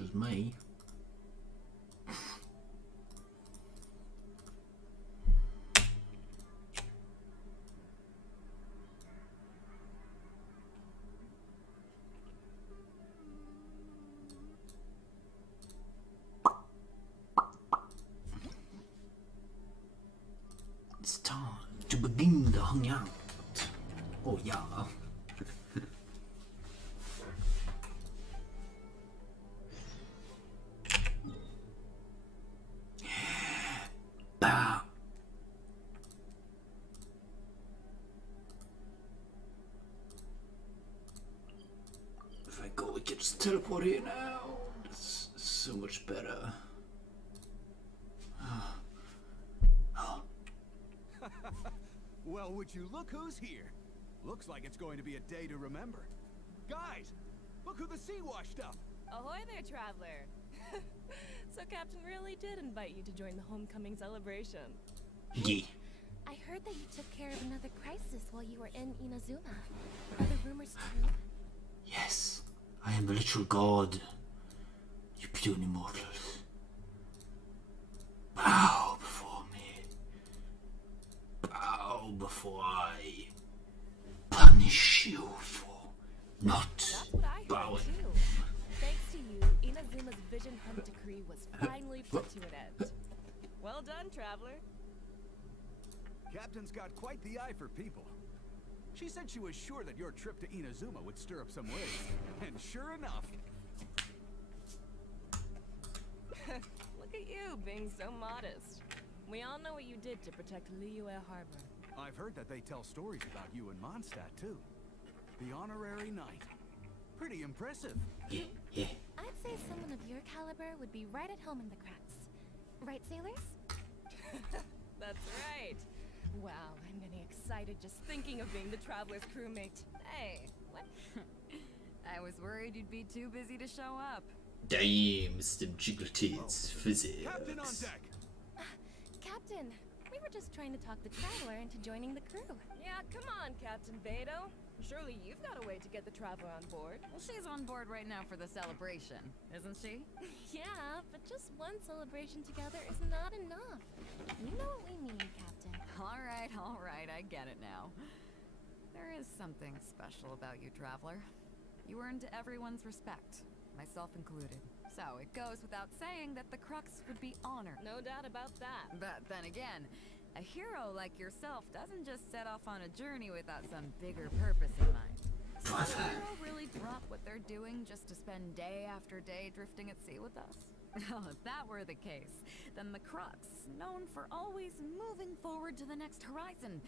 much as me. It's time to begin the hangout. Oh yeah. Bah. If I go, we can just teleport here now. It's so much better. Well, would you look who's here? Looks like it's going to be a day to remember. Guys, look who the sea washed up. Ahoy there, traveler. So Captain really did invite you to join the homecoming celebration. Yeah. I heard that you took care of another crisis while you were in Inazuma. Are the rumors true? Yes, I am the literal god. You puny mortals. Bow before me. Bow before I punish you for not That's what I heard bowing. too. Thanks to you, Inazuma's vision hunt decree was finally put to an end. Well done, traveler. Captain's got quite the eye for people. She said she was sure that your trip to Inazuma would stir up some waves. And sure enough... Look at you, being so modest. We all know what you did to protect Liyue Harbor. I've heard that they tell stories about you in Mondstadt, too. The honorary knight. Pretty impressive. Yeah, yeah. I'd say someone of your caliber would be right at home in the cracks. Right, sailors? That's right. Wow, I'm getting excited just thinking of being the traveler's crewmate. Hey, what? I was worried you'd be too busy to show up. Damn, Mr. Jiggletits physics. Captain on deck! Captain, we were just trying to talk the traveler into joining the crew. Yeah, come on, Captain Beidou. Surely you've got a way to get the traveler on board. Well, she's on board right now for the celebration, isn't she? Yeah, but just one celebration together is not enough. You know what we mean, Captain. All right, I get it now. There is something special about you, traveler. You earned everyone's respect, myself included. So it goes without saying that the Crux would be honored. No doubt about that. But then again, a hero like yourself doesn't just set off on a journey without some bigger purpose in mind. Does a hero really drop what they're doing just to spend day after day drifting at sea with us? Well, if that were the case, then the Crux, known for always moving forward to the next horizon,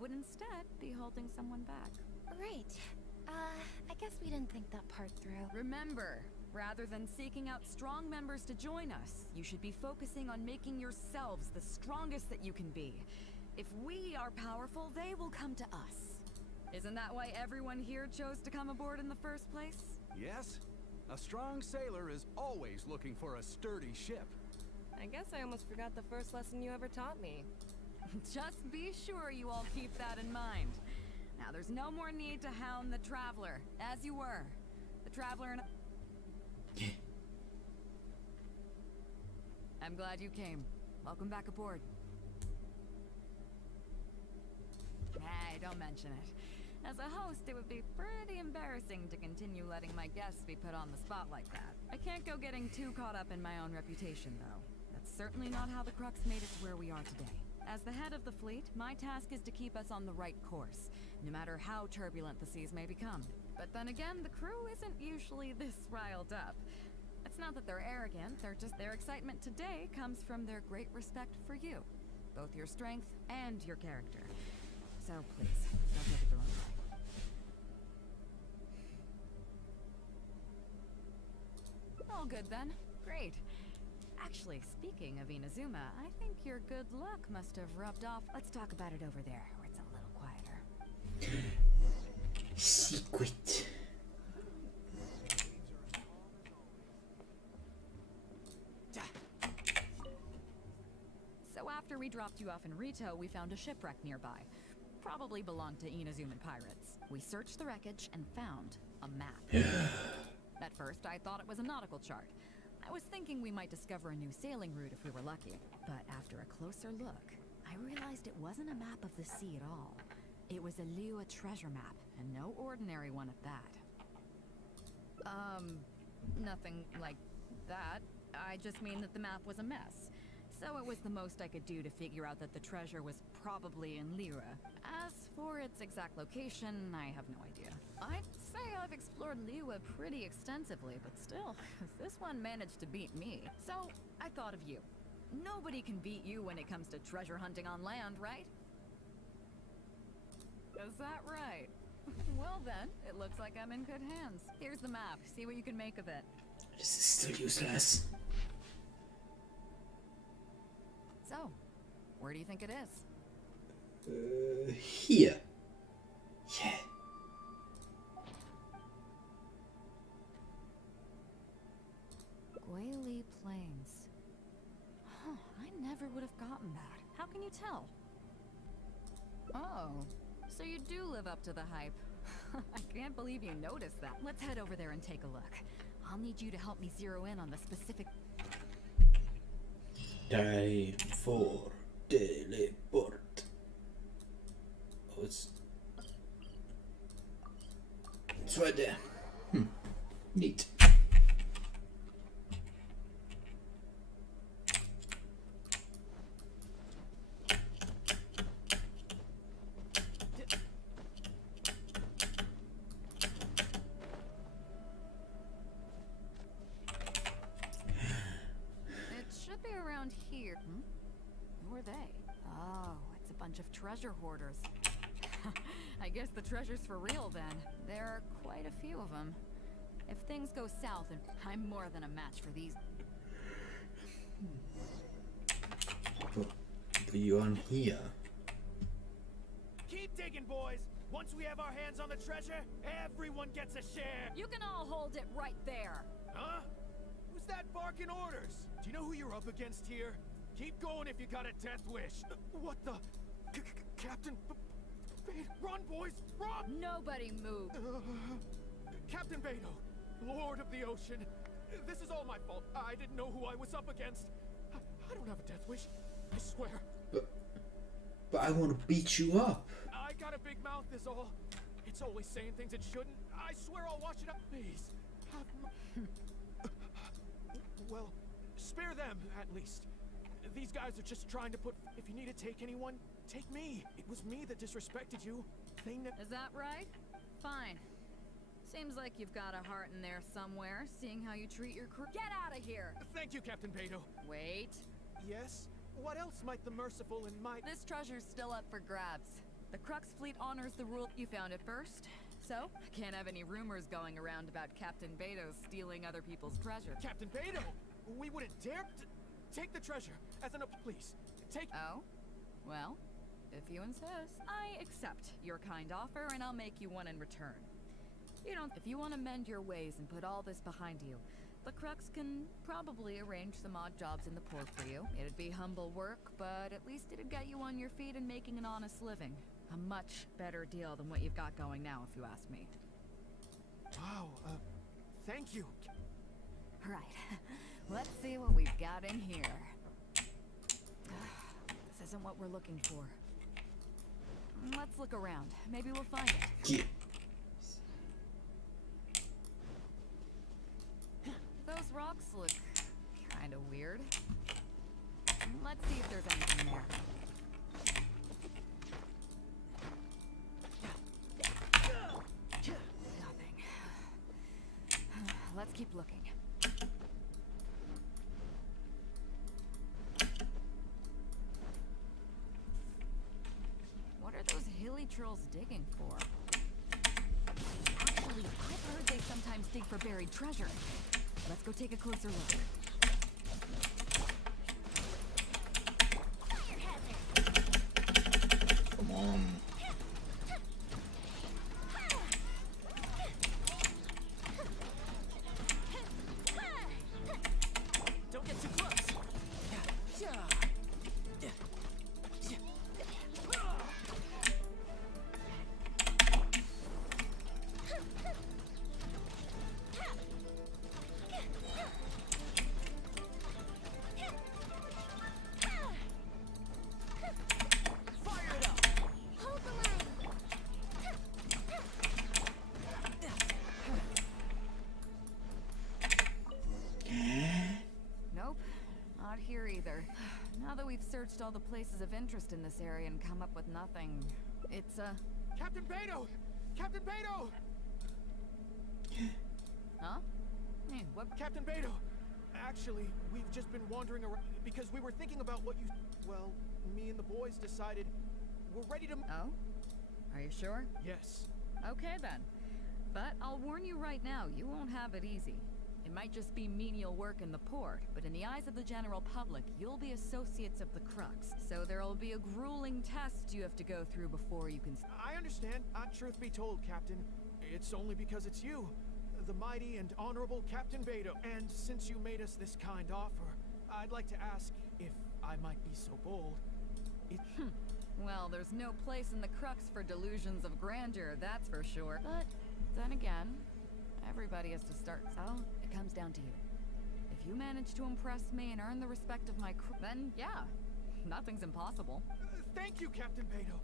would instead be holding someone back. Right. I guess we didn't think that part through. Remember, rather than seeking out strong members to join us, you should be focusing on making yourselves the strongest that you can be. If we are powerful, they will come to us. Isn't that why everyone here chose to come aboard in the first place? Yes? A strong sailor is always looking for a sturdy ship. I guess I almost forgot the first lesson you ever taught me. Just be sure you all keep that in mind. Now, there's no more need to hound the Traveler, as you were. The Traveler and... I'm glad you came. Welcome back aboard. Hey, don't mention it. As a host, it would be pretty embarrassing to continue letting my guests be put on the spot like that. I can't go getting too caught up in my own reputation, though. That's certainly not how the Crux made it to where we are today. As the head of the fleet, my task is to keep us on the right course, no matter how turbulent the seas may become. But then again, the crew isn't usually this riled up. It's not that they're arrogant, their excitement today comes from their great respect for you. Both your strength and your character. So please, don't take it the wrong way. All good then. Great. Actually, speaking of Inazuma, I think your good luck must have rubbed off. Let's talk about it over there, where it's a little quieter. Secret. So after we dropped you off in Rito, we found a shipwreck nearby. Probably belonged to Inazuman pirates. We searched the wreckage and found a map. At first, I thought it was a nautical chart, I was thinking we might discover a new sailing route if we were lucky. But after a closer look, I realized it wasn't a map of the sea at all. It was a Liyue treasure map, and no ordinary one at that. Nothing like that. I just mean that the map was a mess. So it was the most I could do to figure out that the treasure was probably in Liyue. As for its exact location, I have no idea. I'd say I've explored Liyue pretty extensively, but still, this one managed to beat me. So I thought of you. Nobody can beat you when it comes to treasure hunting on land, right? Is that right? Well then, it looks like I'm in good hands. Here's the map. See what you can make of it. This is still useless. So, where do you think it is? Here. Yeah. Guili Plains. Huh, I never would have gotten that. How can you tell? Oh, so you do live up to the hype. I can't believe you noticed that. Let's head over there and take a look. I'll need you to help me zero in on the specific... Time for teleport. Oh, it's right there. Neat. Here. Who are they? Oh, it's a bunch of treasure hoarders. I guess the treasure's for real then. There are quite a few of them. If things go south, I'm more than a match for these. Put you on here. Keep digging, boys. Once we have our hands on the treasure, everyone gets a share. You can all hold it right there. Huh? Who's that barking orders? Do you know who you're up against here? Keep going if you got a death wish. What the? Captain... Run, boys! Run! Nobody move. Captain Beidou, Lord of the Ocean. This is all my fault. I didn't know who I was up against. I don't have a death wish. I swear. But I want to beat you up. I got a big mouth is all. It's always saying things it shouldn't. I swear I'll watch it up. Please. Well, spare them, at least. These guys are just trying to put... If you need to take anyone, take me. It was me that disrespected you. Is that right? Fine. Seems like you've got a heart in there somewhere, seeing how you treat your crew. Get out of here! Thank you, Captain Beidou. Wait. Yes? What else might the merciful and might... This treasure's still up for grabs. The Crux fleet honors the rule. You found it first. So, can't have any rumors going around about Captain Beidou stealing other people's treasure. Captain Beidou! We wouldn't dare take the treasure. As an... Please, take... Oh? Well, if you insist. I accept your kind offer, and I'll make you one in return. You don't... If you want to mend your ways and put all this behind you, the Crux can probably arrange some odd jobs in the port for you. It'd be humble work, but at least it'd get you on your feet and making an honest living. A much better deal than what you've got going now, if you ask me. Wow, thank you. Right. Let's see what we've got in here. This isn't what we're looking for. Let's look around. Maybe we'll find it. Yeah. Those rocks look kind of weird. Let's see if there's anything there. Nothing. Let's keep looking. What are those hilly trolls digging for? Actually, I've heard they sometimes dig for buried treasure. Let's go take a closer look. Come on. Don't get too close. either. Now that we've searched all the places of interest in this area and come up with nothing, it's Captain Beidou! Captain Beidou! Huh? Hey, what? Captain Beidou! Actually, we've just been wandering around because we were thinking about what you... Well, me and the boys decided we're ready to... Oh? Are you sure? Yes. Okay then. But I'll warn you right now, you won't have it easy. It might just be menial work in the port, but in the eyes of the general public, you'll be associates of the Crux. So there'll be a grueling test you have to go through before you can... I understand. Truth be told, Captain, it's only because it's you, the mighty and honorable Captain Beidou. And since you made us this kind offer, I'd like to ask, if I might be so bold, Well, there's no place in the Crux for delusions of grandeur, that's for sure. But then again, everybody has to start, so it comes down to you. If you manage to impress me and earn the respect of my crew, then yeah, nothing's impossible. Thank you, Captain Beidou.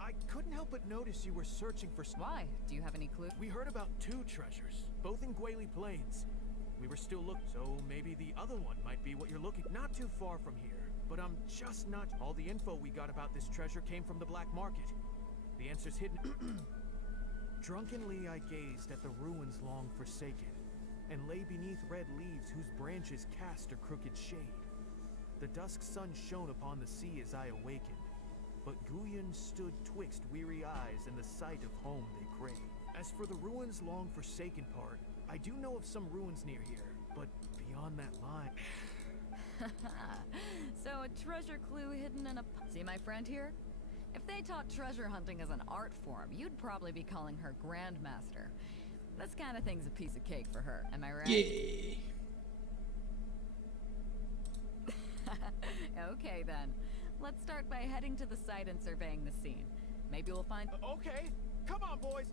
I couldn't help but notice you were searching for... Why? Do you have any clue? We heard about 2 treasures, both in Guili Plains. We were still looking, so maybe the other one might be what you're looking. Not too far from here, but I'm just not... All the info we got about this treasure came from the black market. The answer's hidden... Drunkenly I gazed at the ruins long forsaken, and lay beneath red leaves whose branches cast a crooked shade. The dusk sun shone upon the sea as I awakened, but Guyon stood twixt weary eyes and the sight of home they crave. As for the ruins long forsaken part, I do know of some ruins near here, but beyond that line... So a treasure clue hidden in a... See my friend here? If they taught treasure hunting as an art form, you'd probably be calling her Grandmaster. This kind of thing's a piece of cake for her, am I right? Yeah. Okay then. Let's start by heading to the site and surveying the scene. Maybe we'll find... Okay, come on, boys!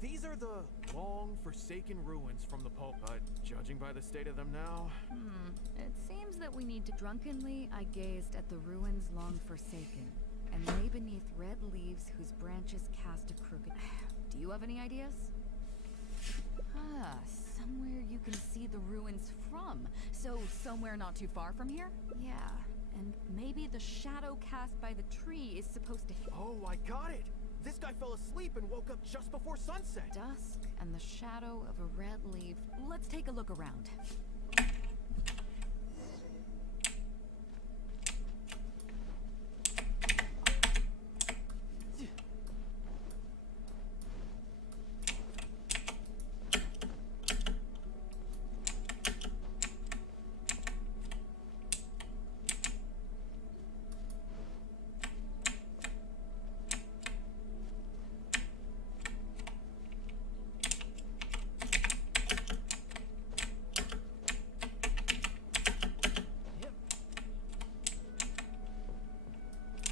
These are the long-forsaken ruins from the pulp, but judging by the state of them now... It seems that we need to... Drunkenly, I gazed at the ruins long forsaken, and lay beneath red leaves whose branches cast a crooked... Do you have any ideas? Ah, somewhere you can see the ruins from. So, somewhere not too far from here? Yeah, and maybe the shadow cast by the tree is supposed to... Oh, I got it! This guy fell asleep and woke up just before sunset! Dusk and the shadow of a red leaf. Let's take a look around.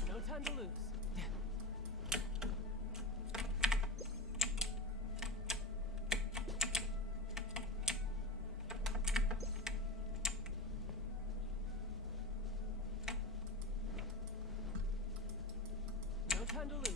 No time to lose. No time to lose.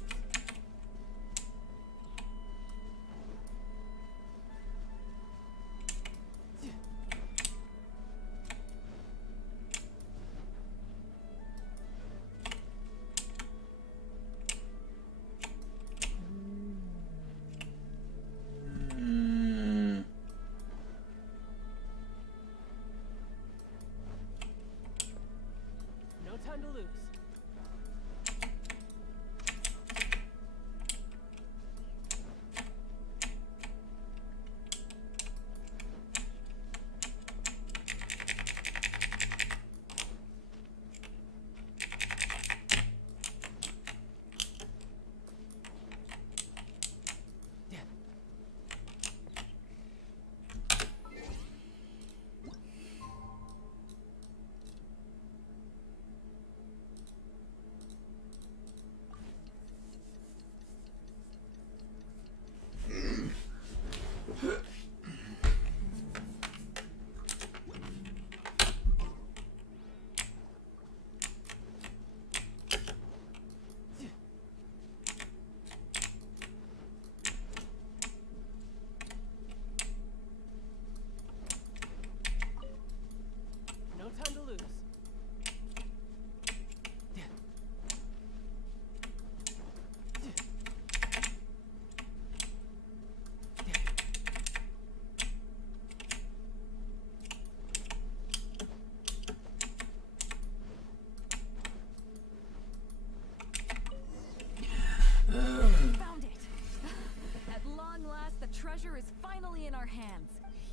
in our hands.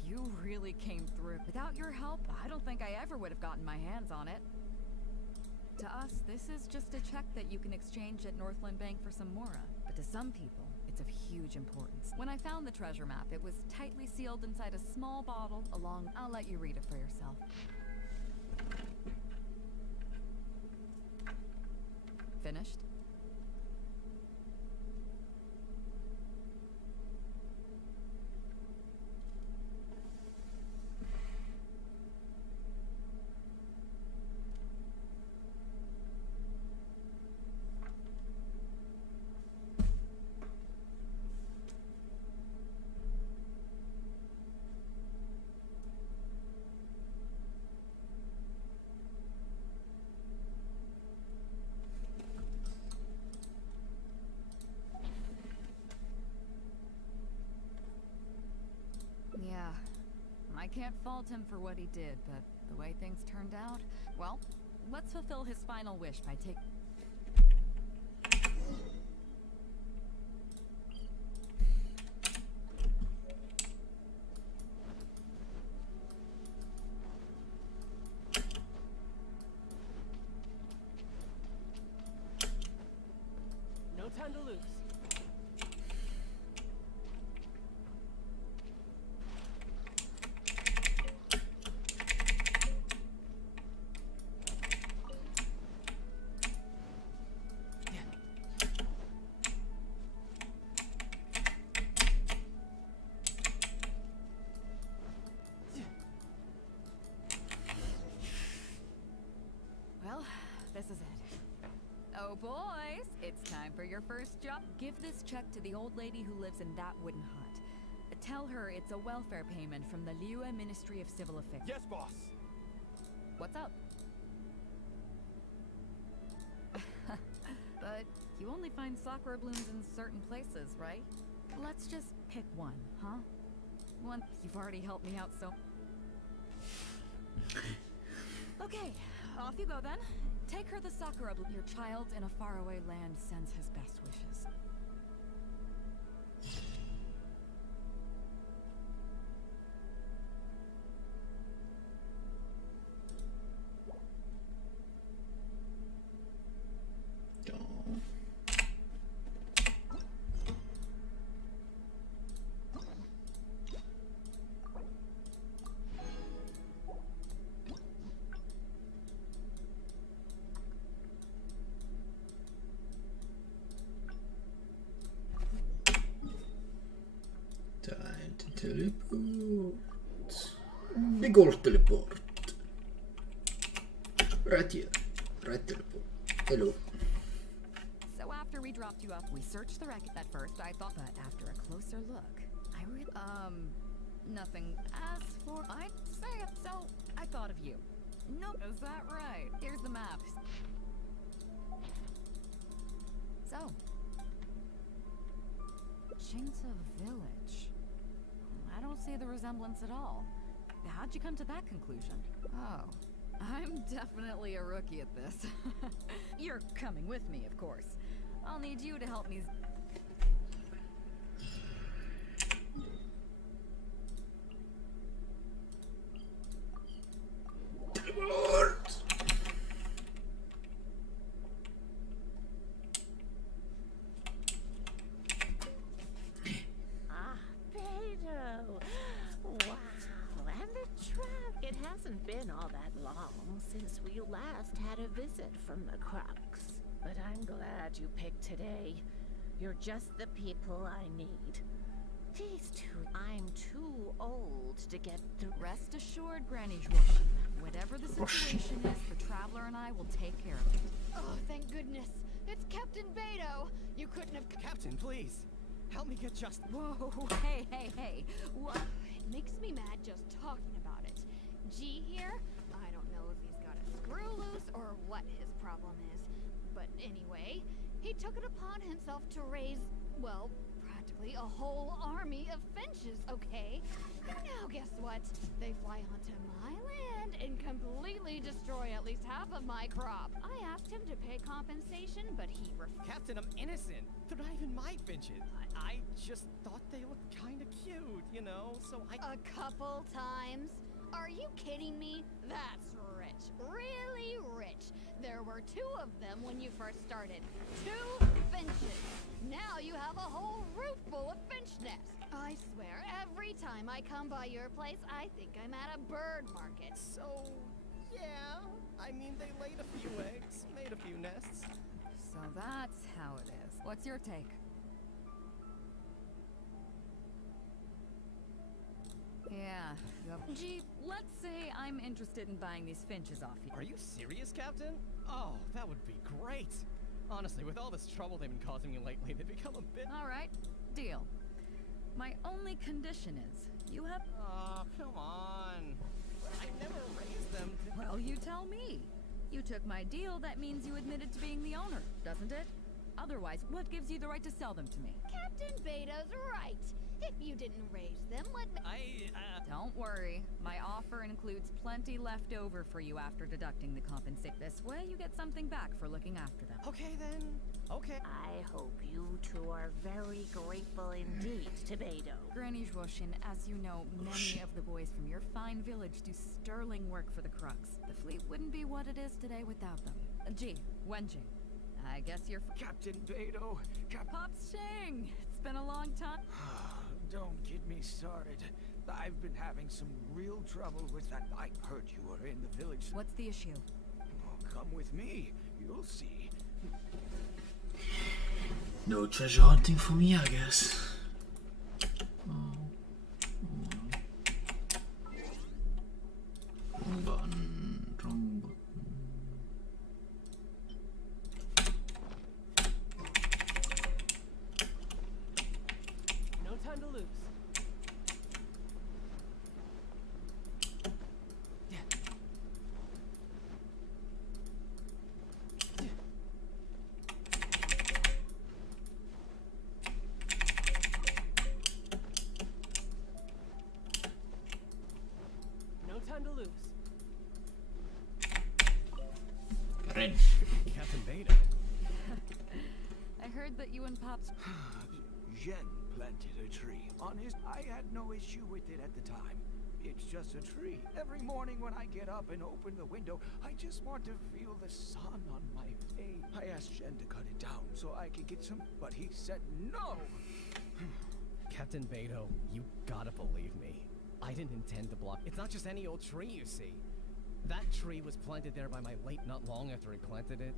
You really came through. Without your help, I don't think I ever would have gotten my hands on it. To us, this is just a check that you can exchange at Northland Bank for some Mora. But to some people, it's of huge importance. When I found the treasure map, it was tightly sealed inside a small bottle along... I'll let you read it for yourself. Finished? Yeah, I can't fault him for what he did, but the way things turned out, well, let's fulfill his final wish by taking... No time to lose. Well, this is it. Oh, boys, it's time for your first job. Give this check to the old lady who lives in that wooden hut. Tell her it's a welfare payment from the Liyue Ministry of Civil Affairs. Yes, boss. What's up? But you only find sakura blooms in certain places, right? Let's just pick one, huh? One, you've already helped me out, so... Okay, off you go then. Take her the sakura bloom. Your child in a faraway land sends his best wishes. Time to teleport. Big ol' teleport. Right here. Right teleport. Hello. So after we dropped you off, we searched the wreck at first, I thought, but after a closer look, I really, nothing. As for, I'd say it, so I thought of you. Nope. Is that right? Here's the map. So, Jinta Village. I don't see the resemblance at all. How'd you come to that conclusion? Oh, I'm definitely a rookie at this. You're coming with me, of course. I'll need you to help me. Teleport! Ah, Beidou. Wow, and the truck. It hasn't been all that long since we last had a visit from the Crux. But I'm glad you picked today. You're just the people I need. These two, I'm too old to get through. Rest assured, Granny Joshi. Whatever the situation is, the Traveler and I will take care of it. Oh, thank goodness. It's Captain Beidou. You couldn't have... Captain, please. Help me get just... Whoa, hey. What? It makes me mad just talking about it. G here, I don't know if he's got a screw loose or what his problem is. But anyway, he took it upon himself to raise, well, practically a whole army of finches, okay? Now guess what? They fly onto my land and completely destroy at least half of my crop. I asked him to pay compensation, but he refused. Captain, I'm innocent. They're not even my finches. I just thought they looked kind of cute, you know, so I... A couple times? Are you kidding me? That's rich. Really rich. There were 2 of them when you first started. 2 finches. Now you have a whole roof full of finch nests. I swear, every time I come by your place, I think I'm at a bird market. So, yeah. I mean, they laid a few eggs, made a few nests. So that's how it is. What's your take? Yeah, you have... Gee, let's say I'm interested in buying these finches off you. Are you serious, Captain? Oh, that would be great. Honestly, with all this trouble they've been causing me lately, they've become a bit... All right, deal. My only condition is, you have... Aw, come on. I never raised them. Well, you tell me. You took my deal, that means you admitted to being the owner, doesn't it? Otherwise, what gives you the right to sell them to me? Captain Beidou's right. If you didn't raise them, what... Don't worry. My offer includes plenty left over for you after deducting the compensation. This way, you get something back for looking after them. Okay, then. Okay. I hope you 2 are very grateful indeed to Beidou. Granny Zhuoshin, as you know, many of the boys from your fine village do sterling work for the Crux. The fleet wouldn't be what it is today without them. Gee, Wenjing, I guess you're... Captain Beidou, Pops Shing! It's been a long time. Don't get me started. I've been having some real trouble with that. I heard you were in the village. What's the issue? Oh, come with me. You'll see. No treasure hunting for me, I guess. Wrong button. Wrong button. No time to lose. No time to lose. Red. Captain Beidou. I heard that you and Pops... Jen planted a tree on his... I had no issue with it at the time. It's just a tree. Every morning when I get up and open the window, I just want to feel the sun on my face. I asked Jen to cut it down so I could get some... But he said no! Captain Beidou, you gotta believe me. I didn't intend to block. It's not just any old tree, you see. That tree was planted there by my late not long after he planted it.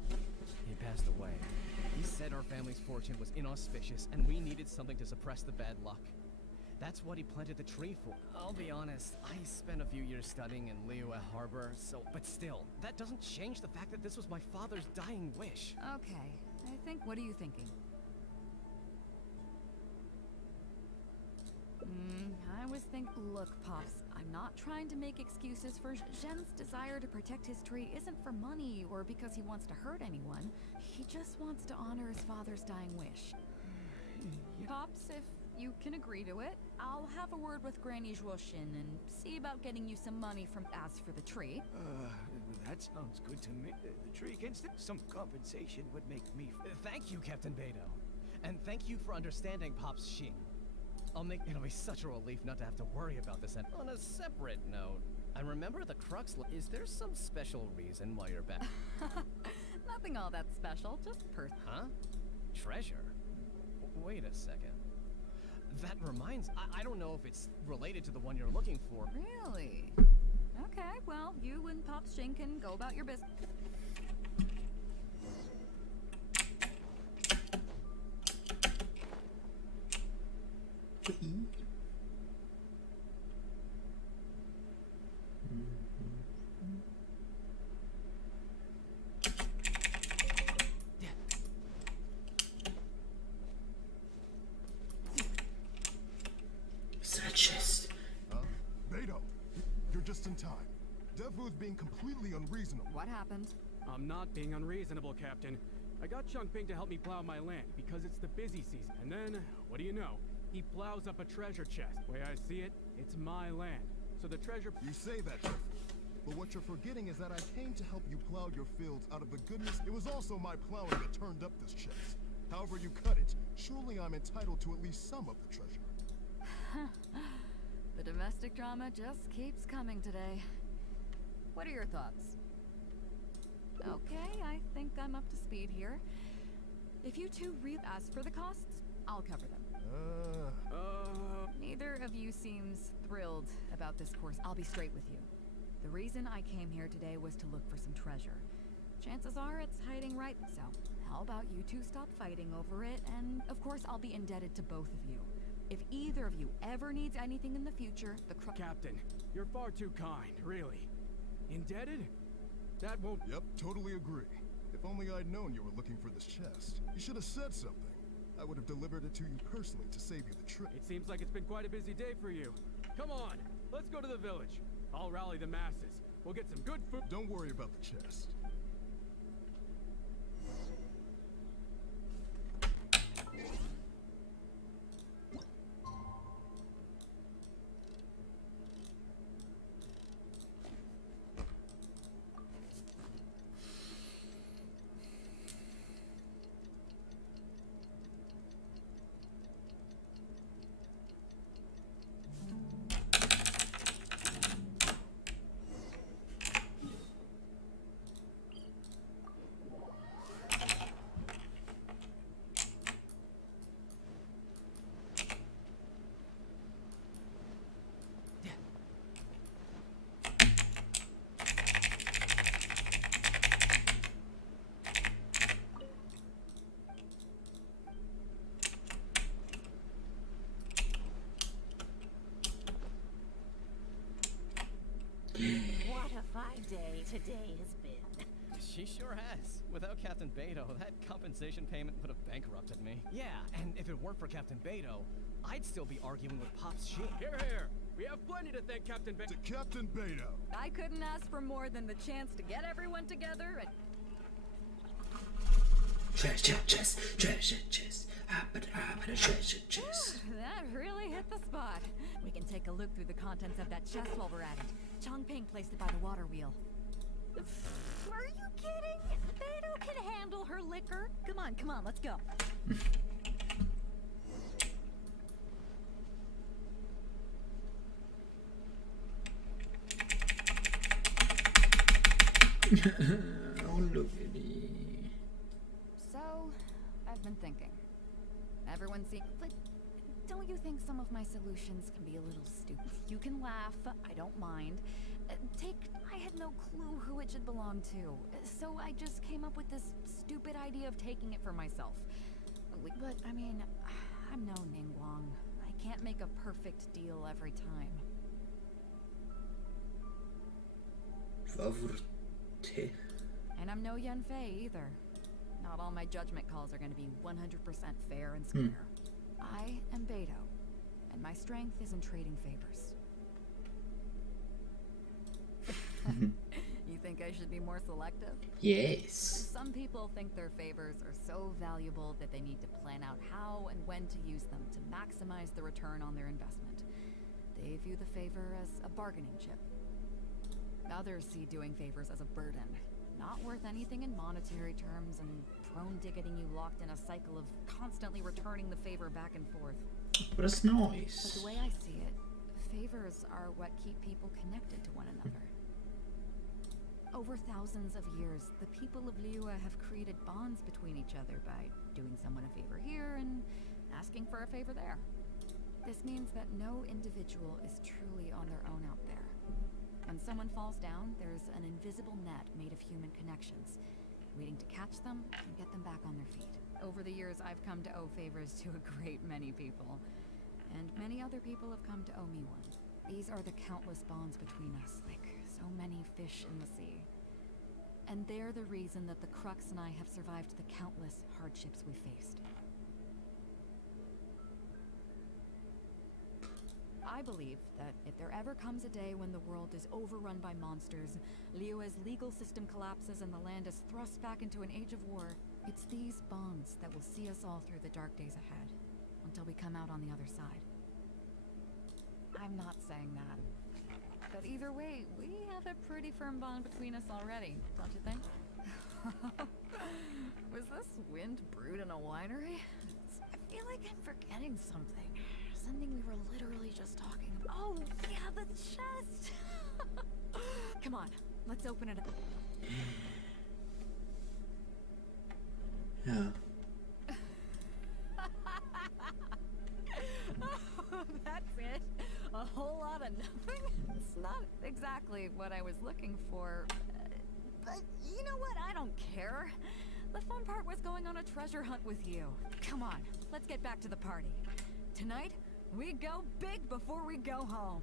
He passed away. He said our family's fortune was inauspicious and we needed something to suppress the bad luck. That's what he planted the tree for. I'll be honest, I spent a few years studying in Liyue Harbor, so... But still, that doesn't change the fact that this was my father's dying wish. Okay, I think... What are you thinking? I was thinking... Look, Pops, I'm not trying to make excuses for... Zhen's desire to protect his tree isn't for money or because he wants to hurt anyone. He just wants to honor his father's dying wish. Pops, if you can agree to it, I'll have a word with Granny Zhuoshin and see about getting you some money from... As for the tree... That sounds good to me. The tree can still... Some compensation would make me... Thank you, Captain Beidou. And thank you for understanding Pops Xing. It'll be such a relief not to have to worry about this. And on a separate note, I remember the Crux... Is there some special reason why you're back? Nothing all that special, just Huh? Treasure? Wait a second. That reminds... I don't know if it's related to the one you're looking for. Really? Okay, well, you and Pops Xing can go about your business. Is there a chest? Beidou, you're just in time. Devu's being completely unreasonable. What happened? I'm not being unreasonable, Captain. I got Chongping to help me plow my land because it's the busy season. And then, what do you know? He plows up a treasure chest. Way I see it, it's my land. So the treasure... You say that, Jeffrey. But what you're forgetting is that I came to help you plow your fields out of the goodness. It was also my plowing that turned up this chest. However you cut it, surely I'm entitled to at least some of the treasure. The domestic drama just keeps coming today. What are your thoughts? Okay, I think I'm up to speed here. If you two ask for the costs, I'll cover them. Neither of you seems thrilled about this course. I'll be straight with you. The reason I came here today was to look for some treasure. Chances are it's hiding right. So, how about you two stop fighting over it, and of course I'll be indebted to both of you. If either of you ever needs anything in the future, Captain, you're far too kind, really. Indebted? That won't... Yep, totally agree. If only I'd known you were looking for this chest. You should have said something. I would have delivered it to you personally to save you the trip. It seems like it's been quite a busy day for you. Come on, let's go to the village. I'll rally the masses. We'll get some good food. Don't worry about the chest. What a fine day today has been. She sure has. Without Captain Beidou, that compensation payment would have bankrupted me. Yeah, and if it weren't for Captain Beidou, I'd still be arguing with Pop's shit. Here, here. We have plenty to thank Captain Beidou. To Captain Beidou. I couldn't ask for more than the chance to get everyone together and... Treasure chest, treasure chest. Treasure chest. That really hit the spot. We can take a look through the contents of that chest while we're at it. Chongping placed it by the water wheel. Are you kidding? Beidou can handle her liquor. Come on, let's go. Oh, look at me. So, I've been thinking. Everyone see, but don't you think some of my solutions can be a little stupid? You can laugh, I don't mind. I had no clue who it should belong to, so I just came up with this stupid idea of taking it for myself. But, I mean, I'm no Ningguang. I can't make a perfect deal every time. Favorite. And I'm no Yanfei either. Not all my judgment calls are going to be 100% fair and square. I am Beidou, and my strength is in trading favors. You think I should be more selective? Yes. Some people think their favors are so valuable that they need to plan out how and when to use them to maximize the return on their investment. They view the favor as a bargaining chip. Others see doing favors as a burden, not worth anything in monetary terms and prone to getting you locked in a cycle of constantly returning the favor back and forth. But that's nice. But the way I see it, favors are what keep people connected to one another. Over thousands of years, the people of Liyue have created bonds between each other by doing someone a favor here and asking for a favor there. This means that no individual is truly on their own out there. When someone falls down, there's an invisible net made of human connections, waiting to catch them and get them back on their feet. Over the years, I've come to owe favors to a great many people, and many other people have come to owe me one. These are the countless bonds between us, like so many fish in the sea. And they're the reason that the Crux and I have survived the countless hardships we faced. I believe that if there ever comes a day when the world is overrun by monsters, Liyue's legal system collapses and the land is thrust back into an age of war, It's these bonds that will see us all through the dark days ahead, until we come out on the other side. I'm not saying that. But either way, we have a pretty firm bond between us already, don't you think? Was this wind brewed in a winery? I feel like I'm forgetting something. Something we were literally just talking about. Oh, yeah, the chest! Come on, let's open it up. Ja. That's it? A whole lot of nothing? It's not exactly what I was looking for. But you know what? I don't care. The fun part was going on a treasure hunt with you. Come on, let's get back to the party. Tonight, we go big before we go home.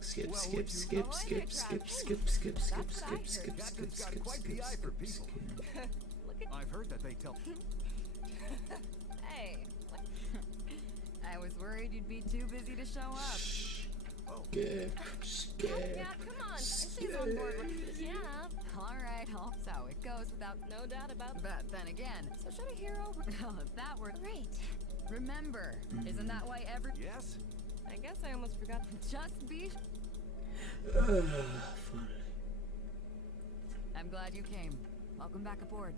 Skip, Well, skip, would you- skip, Oh, skip, yeah, skip, Travis. skip, skip, skip, That's skip, what I skip, heard. skip, Captain's skip, got quite skip, the eye for skip, people. skip. Look at. I've heard that they tell. Hey. I was worried you'd be too busy to show up. Skip, skip, Yeah, come on. She's on board with. Yeah, alright, so it goes without No doubt about that. But then again, so should a hero well, if that were Great. remember, isn't that why every Yes? I guess I almost forgot. just be Finally. I'm glad you came. Welcome back aboard.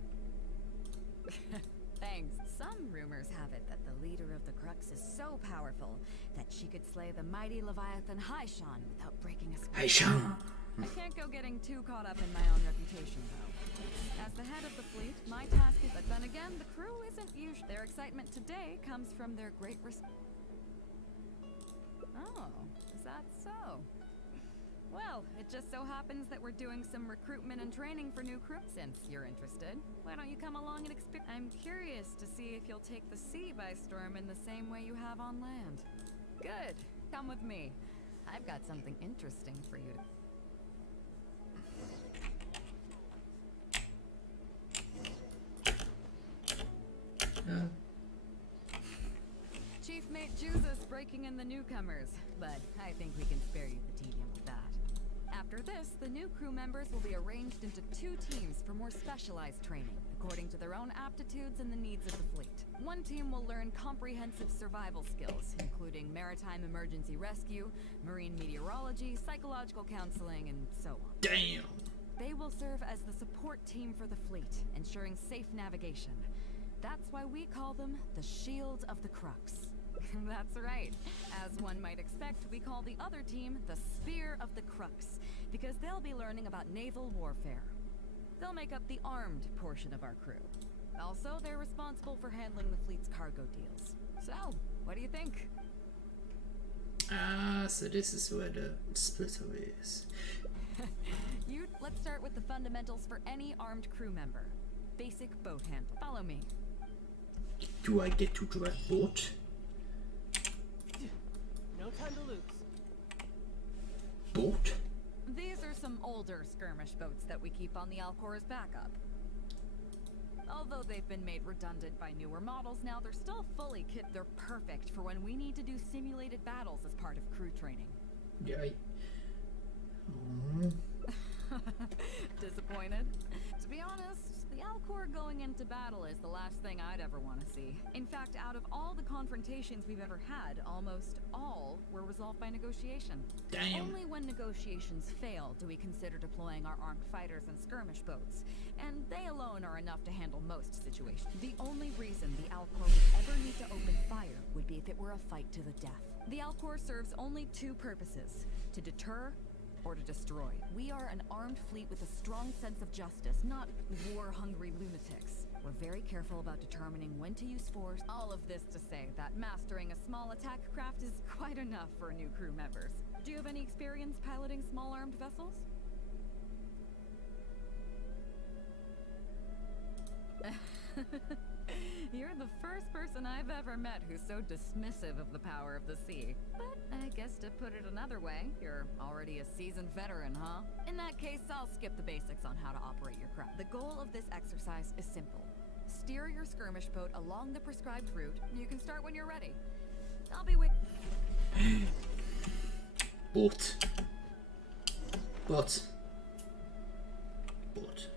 Thanks. Some rumors have it that the leader of the Crux is so powerful that she could slay the mighty Leviathan Haishan without breaking a spell. Hey, Sean. I can't go getting too caught up in my own reputation, though. As the head of the fleet, my task is... But then again, the crew isn't usually... Their excitement today comes from their great Oh, is that so? Well, it just so happens that we're doing some recruitment and training for new crew. Since you're interested, why don't you come along and experience... I'm curious to see if you'll take the sea by storm in the same way you have on land. Good. Come with me. I've got something interesting for you to... Chief Mate Juzus breaking in the newcomers, but I think we can spare you the tedium of that. After this, the new crew members will be arranged into 2 teams for more specialized training, according to their own aptitudes and the needs of the fleet. One team will learn comprehensive survival skills, including maritime emergency rescue, marine meteorology, psychological counseling, and so on. Damn. They will serve as the support team for the fleet, ensuring safe navigation. That's why we call them the Shield of the Crux. That's right. As one might expect, we call the other team the Spear of the Crux, because they'll be learning about naval warfare. They'll make up the armed portion of our crew. Also, they're responsible for handling the fleet's cargo deals. So, what do you think? Ah, so this is where the splitter is. Let's start with the fundamentals for any armed crew member. Basic boat handle. Follow me. Do I get to drive boat? No time to lose. Boat? These are some older skirmish boats that we keep on the Alcor as backup. Although they've been made redundant by newer models now, they're still fully kit. They're perfect for when we need to do simulated battles as part of crew training. Yeah. Oh. Disappointed? To be honest, the Alcor going into battle is the last thing I'd ever want to see. In fact, out of all the confrontations we've ever had, almost all were resolved by negotiation. Damn. Only when negotiations fail do we consider deploying our armed fighters and skirmish boats, and they alone are enough to handle most situations. The only reason the Alcor would ever need to open fire would be if it were a fight to the death. The Alcor serves only 2 purposes: to deter or to destroy. We are an armed fleet with a strong sense of justice, not war-hungry lunatics. We're very careful about determining when to use force. All of this to say that mastering a small attack craft is quite enough for new crew members. Do you have any experience piloting small armed vessels? You're the first person I've ever met who's so dismissive of the power of the sea. But I guess to put it another way, you're already a seasoned veteran, huh? In that case, I'll skip the basics on how to operate your craft. The goal of this exercise is simple. Steer your skirmish boat along the prescribed route. You can start when you're ready. I'll be with... Boat. But. Oof.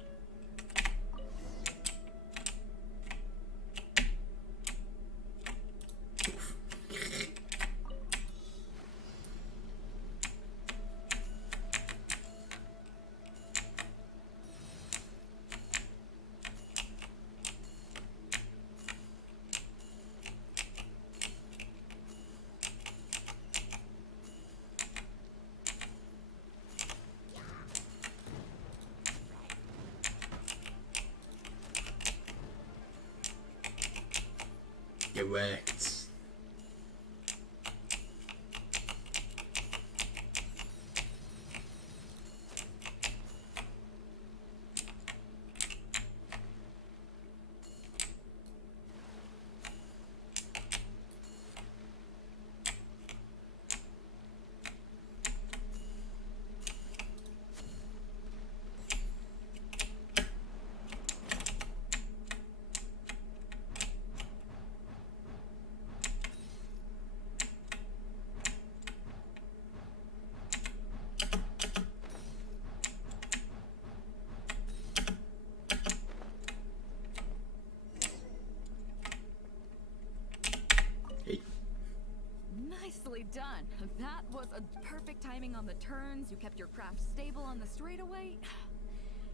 Correct. Nicely done. That was a perfect timing on the turns. You kept your craft stable on the straightaway.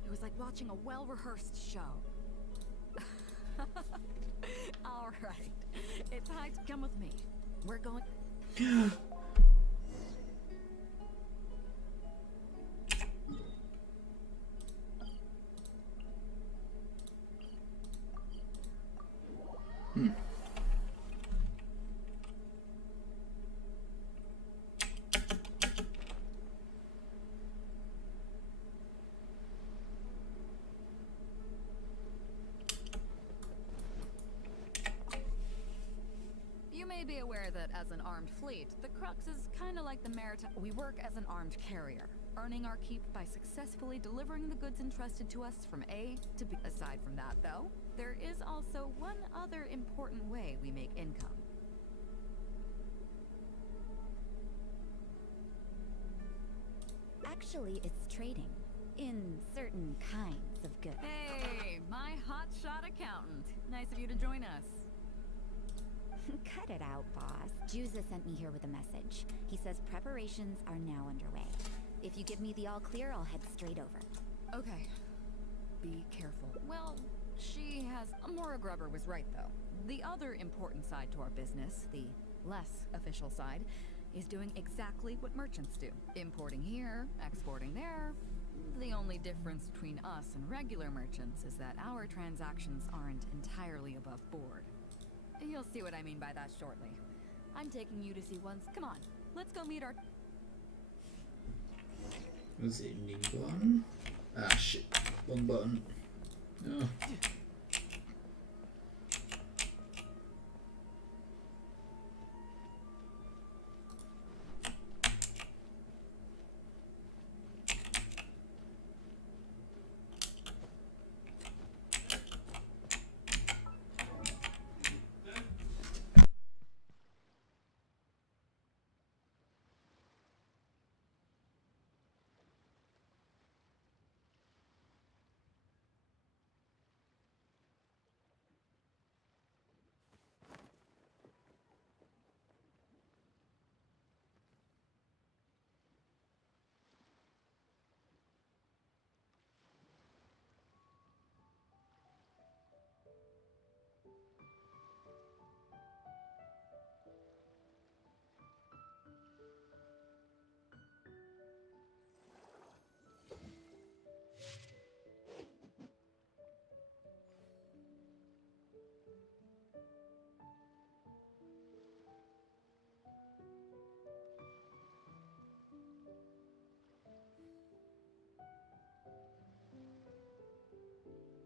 It was like watching a well-rehearsed show. All right. It's time to come with me. We're going... You may be aware that as an armed fleet, the Crux is kind of like the maritime... We work as an armed carrier, earning our keep by successfully delivering the goods entrusted to us from A to B. Aside from that, though, there is also one other important way we make income. Actually, it's trading. In certain kinds of goods. Hey, my hotshot accountant. Nice of you to join us. Cut it out, boss. Juza sent me here with a message. He says preparations are now underway. If you give me the all clear, I'll head straight over. Okay. Be careful. Well, she has... Mora Grubber was right, though. The other important side to our business, the less official side, is doing exactly what merchants do. Importing here, exporting there. The only difference between us and regular merchants is that our transactions aren't entirely above board. You'll see what I mean by that shortly. I'm taking you to see once. Come on, let's go meet our... Was it a new one? Ah shit, wrong button. Oh.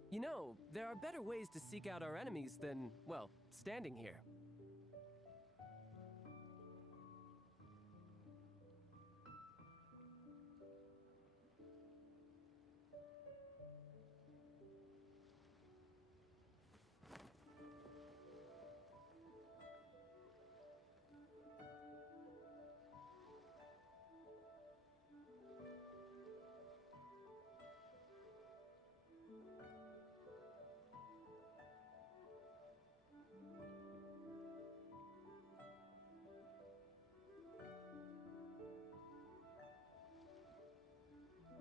You know, there are better ways to seek out our enemies than, well, standing here.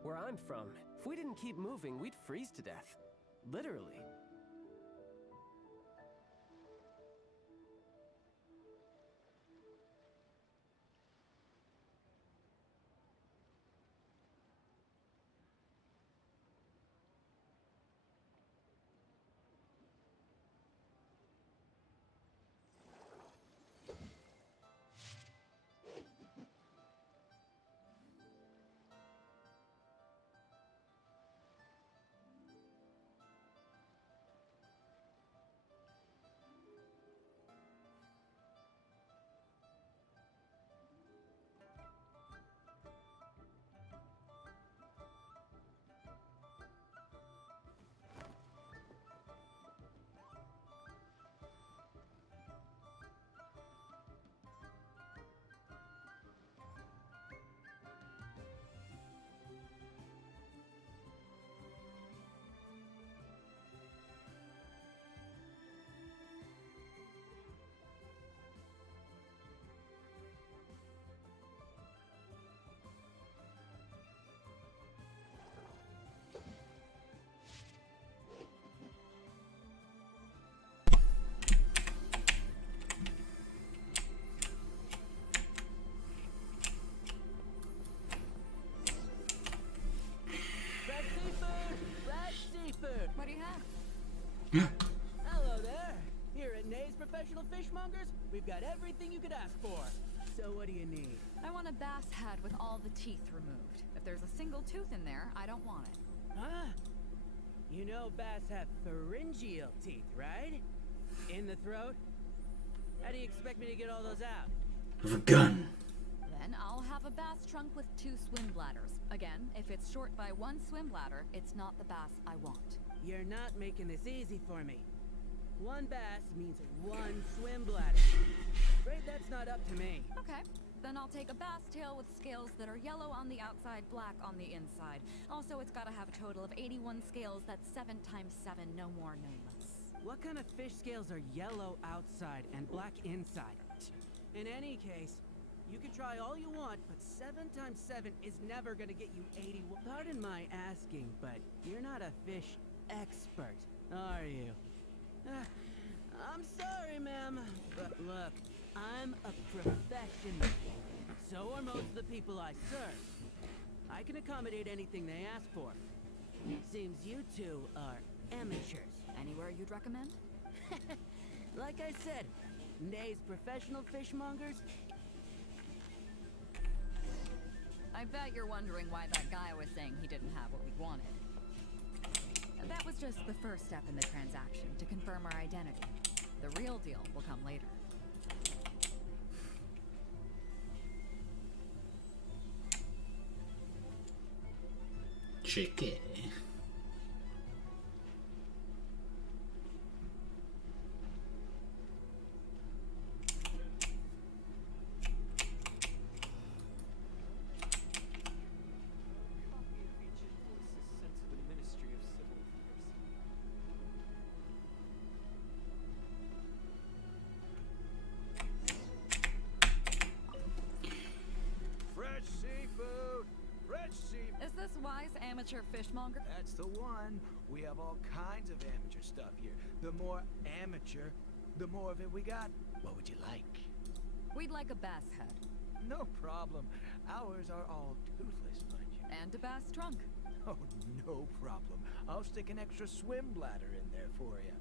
Where I'm from, if we didn't keep moving, we'd freeze to death. Literally. What do you have? Hello there. Here at Nay's Professional Fishmongers, we've got everything you could ask for. So what do you need? I want a bass head with all the teeth removed. If there's a single tooth in there, I don't want it. Huh? You know bass have pharyngeal teeth, right? In the throat? How do you expect me to get all those out? With a gun. Then I'll have a bass trunk with 2 swim bladders. Again, if it's short by 1 swim bladder, it's not the bass I want. You're not making this easy for me. 1 bass means 1 swim bladder. Afraid that's not up to me. Okay, then I'll take a bass tail with scales that are yellow on the outside, black on the inside. Also, it's gotta have a total of 81 scales. That's 7 times 7, no more, no less. What kind of fish scales are yellow outside and black inside? In any case, you can try all you want, but 7 times 7 is never gonna get you 81. Pardon my asking, but you're not a fish expert, are you? I'm sorry, ma'am, but look, I'm a professional. So are most of the people I serve. I can accommodate anything they ask for. Seems you two are amateurs. Anywhere you'd recommend? Like I said, Nay's Professional Fishmongers. I bet you're wondering why that guy was saying he didn't have what we wanted. That was just the first step in the transaction, to confirm our identity. The real deal will come later. Check it. Is this wise amateur fishmonger? That's the one. We have all kinds of amateur stuff here. The more amateur, the more of it we got. What would you like? We'd like a bass head. No problem. Ours are all toothless, mind you. And a bass trunk. Oh, no problem. I'll stick an extra swim bladder in there for you.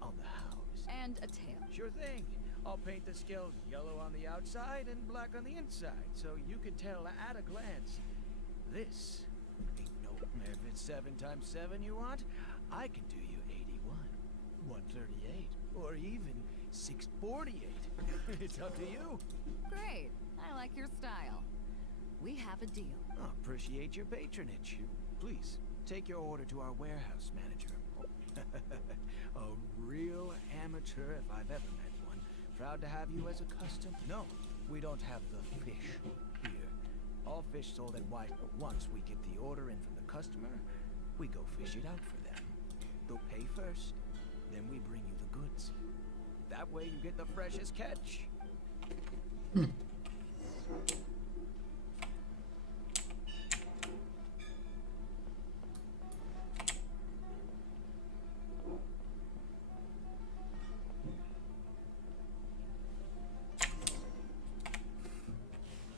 On the house. And a tail. Sure thing. I'll paint the scales yellow on the outside and black on the inside, so you can tell at a glance. This ain't no if it's 7 times 7 you want. I can do you 81, 138, or even 648. It's up to you. Great. I like your style. We have a deal. Oh, appreciate your patronage. Please, take your order to our warehouse manager. A real amateur if I've ever met one. Proud to have you as a customer. No, we don't have the fish here. All fish sold at White. Once we get the order in from the customer, we go fish it out for them. They'll pay first, then we bring you the goods. That way you get the freshest catch.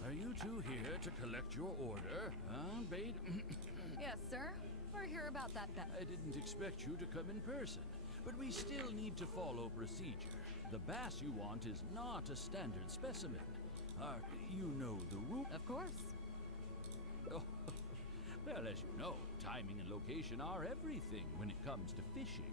Are you two here to collect your order, huh, Beidou? Yes, sir. We're here about that bet. I didn't expect you to come in person, but we still need to follow procedure. The bass you want is not a standard specimen. You know the rule? Of course. Oh, well, as you know, timing and location are everything when it comes to fishing.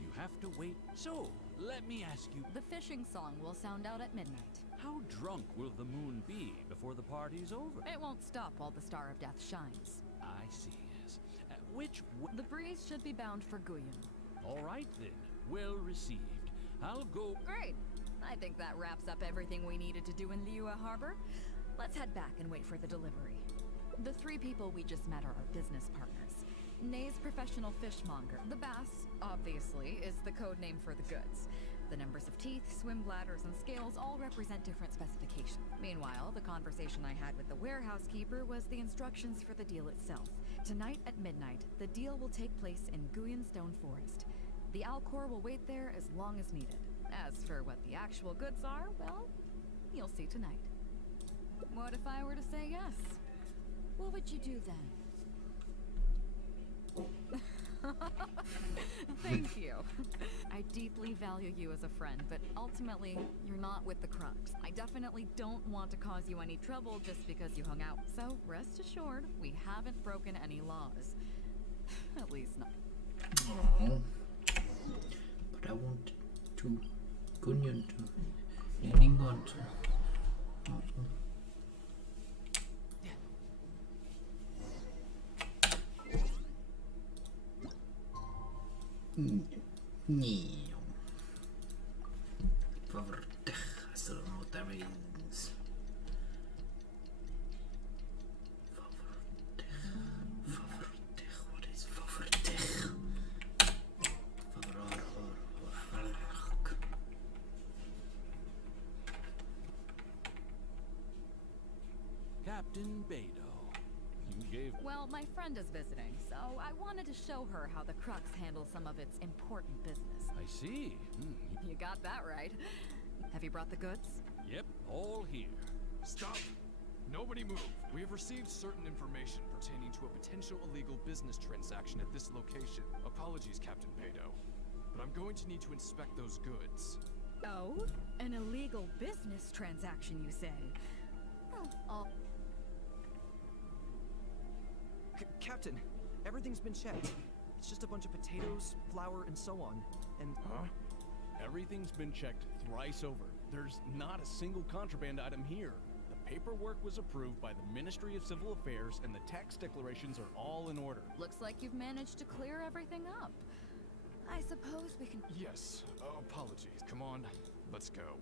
You have to wait. So, let me ask you... The fishing song will sound out at midnight. How drunk will the moon be before the party's over? It won't stop while the Star of Death shines. I see, yes. The breeze should be bound for Guyon. All right, then. Well received. I'll go... Great. I think that wraps up everything we needed to do in Liyue Harbor. Let's head back and wait for the delivery. The 3 people we just met are our business partners. Nay's professional fishmonger. The bass, obviously, is the code name for the goods. The numbers of teeth, swim bladders, and scales all represent different specifications. Meanwhile, the conversation I had with the warehouse keeper was the instructions for the deal itself. Tonight at midnight, the deal will take place in Guyon Stone Forest. The Alcor will wait there as long as needed. As for what the actual goods are, well, you'll see tonight. What if I were to say yes? What would you do then? Thank you. I deeply value you as a friend, but ultimately, you're not with the Crux. I definitely don't want to cause you any trouble just because you hung out. So, rest assured, we haven't broken any laws. At least not. Oh. But I want to Guyon to hang on to. Nee. Favorite. I still don't know what that means. Favorite. What is favorite? Captain Beidou. You gave... Well, my friend is visiting, so I wanted to show her how the Crux handles some of its important business. I see. You got that right. Have you brought the goods? Yep, all here. Stop! Nobody move. We have received certain information pertaining to a potential illegal business transaction at this location. Apologies, Captain Beidou, but I'm going to need to inspect those goods. Oh? An illegal business transaction, you say? Oh. Captain, everything's been checked. It's just a bunch of potatoes, flour, and so on. And... Huh? Everything's been checked thrice over. There's not a single contraband item here. The paperwork was approved by the Ministry of Civil Affairs, and the tax declarations are all in order. Looks like you've managed to clear everything up. I suppose we can... Yes, apologies. Come on, let's go.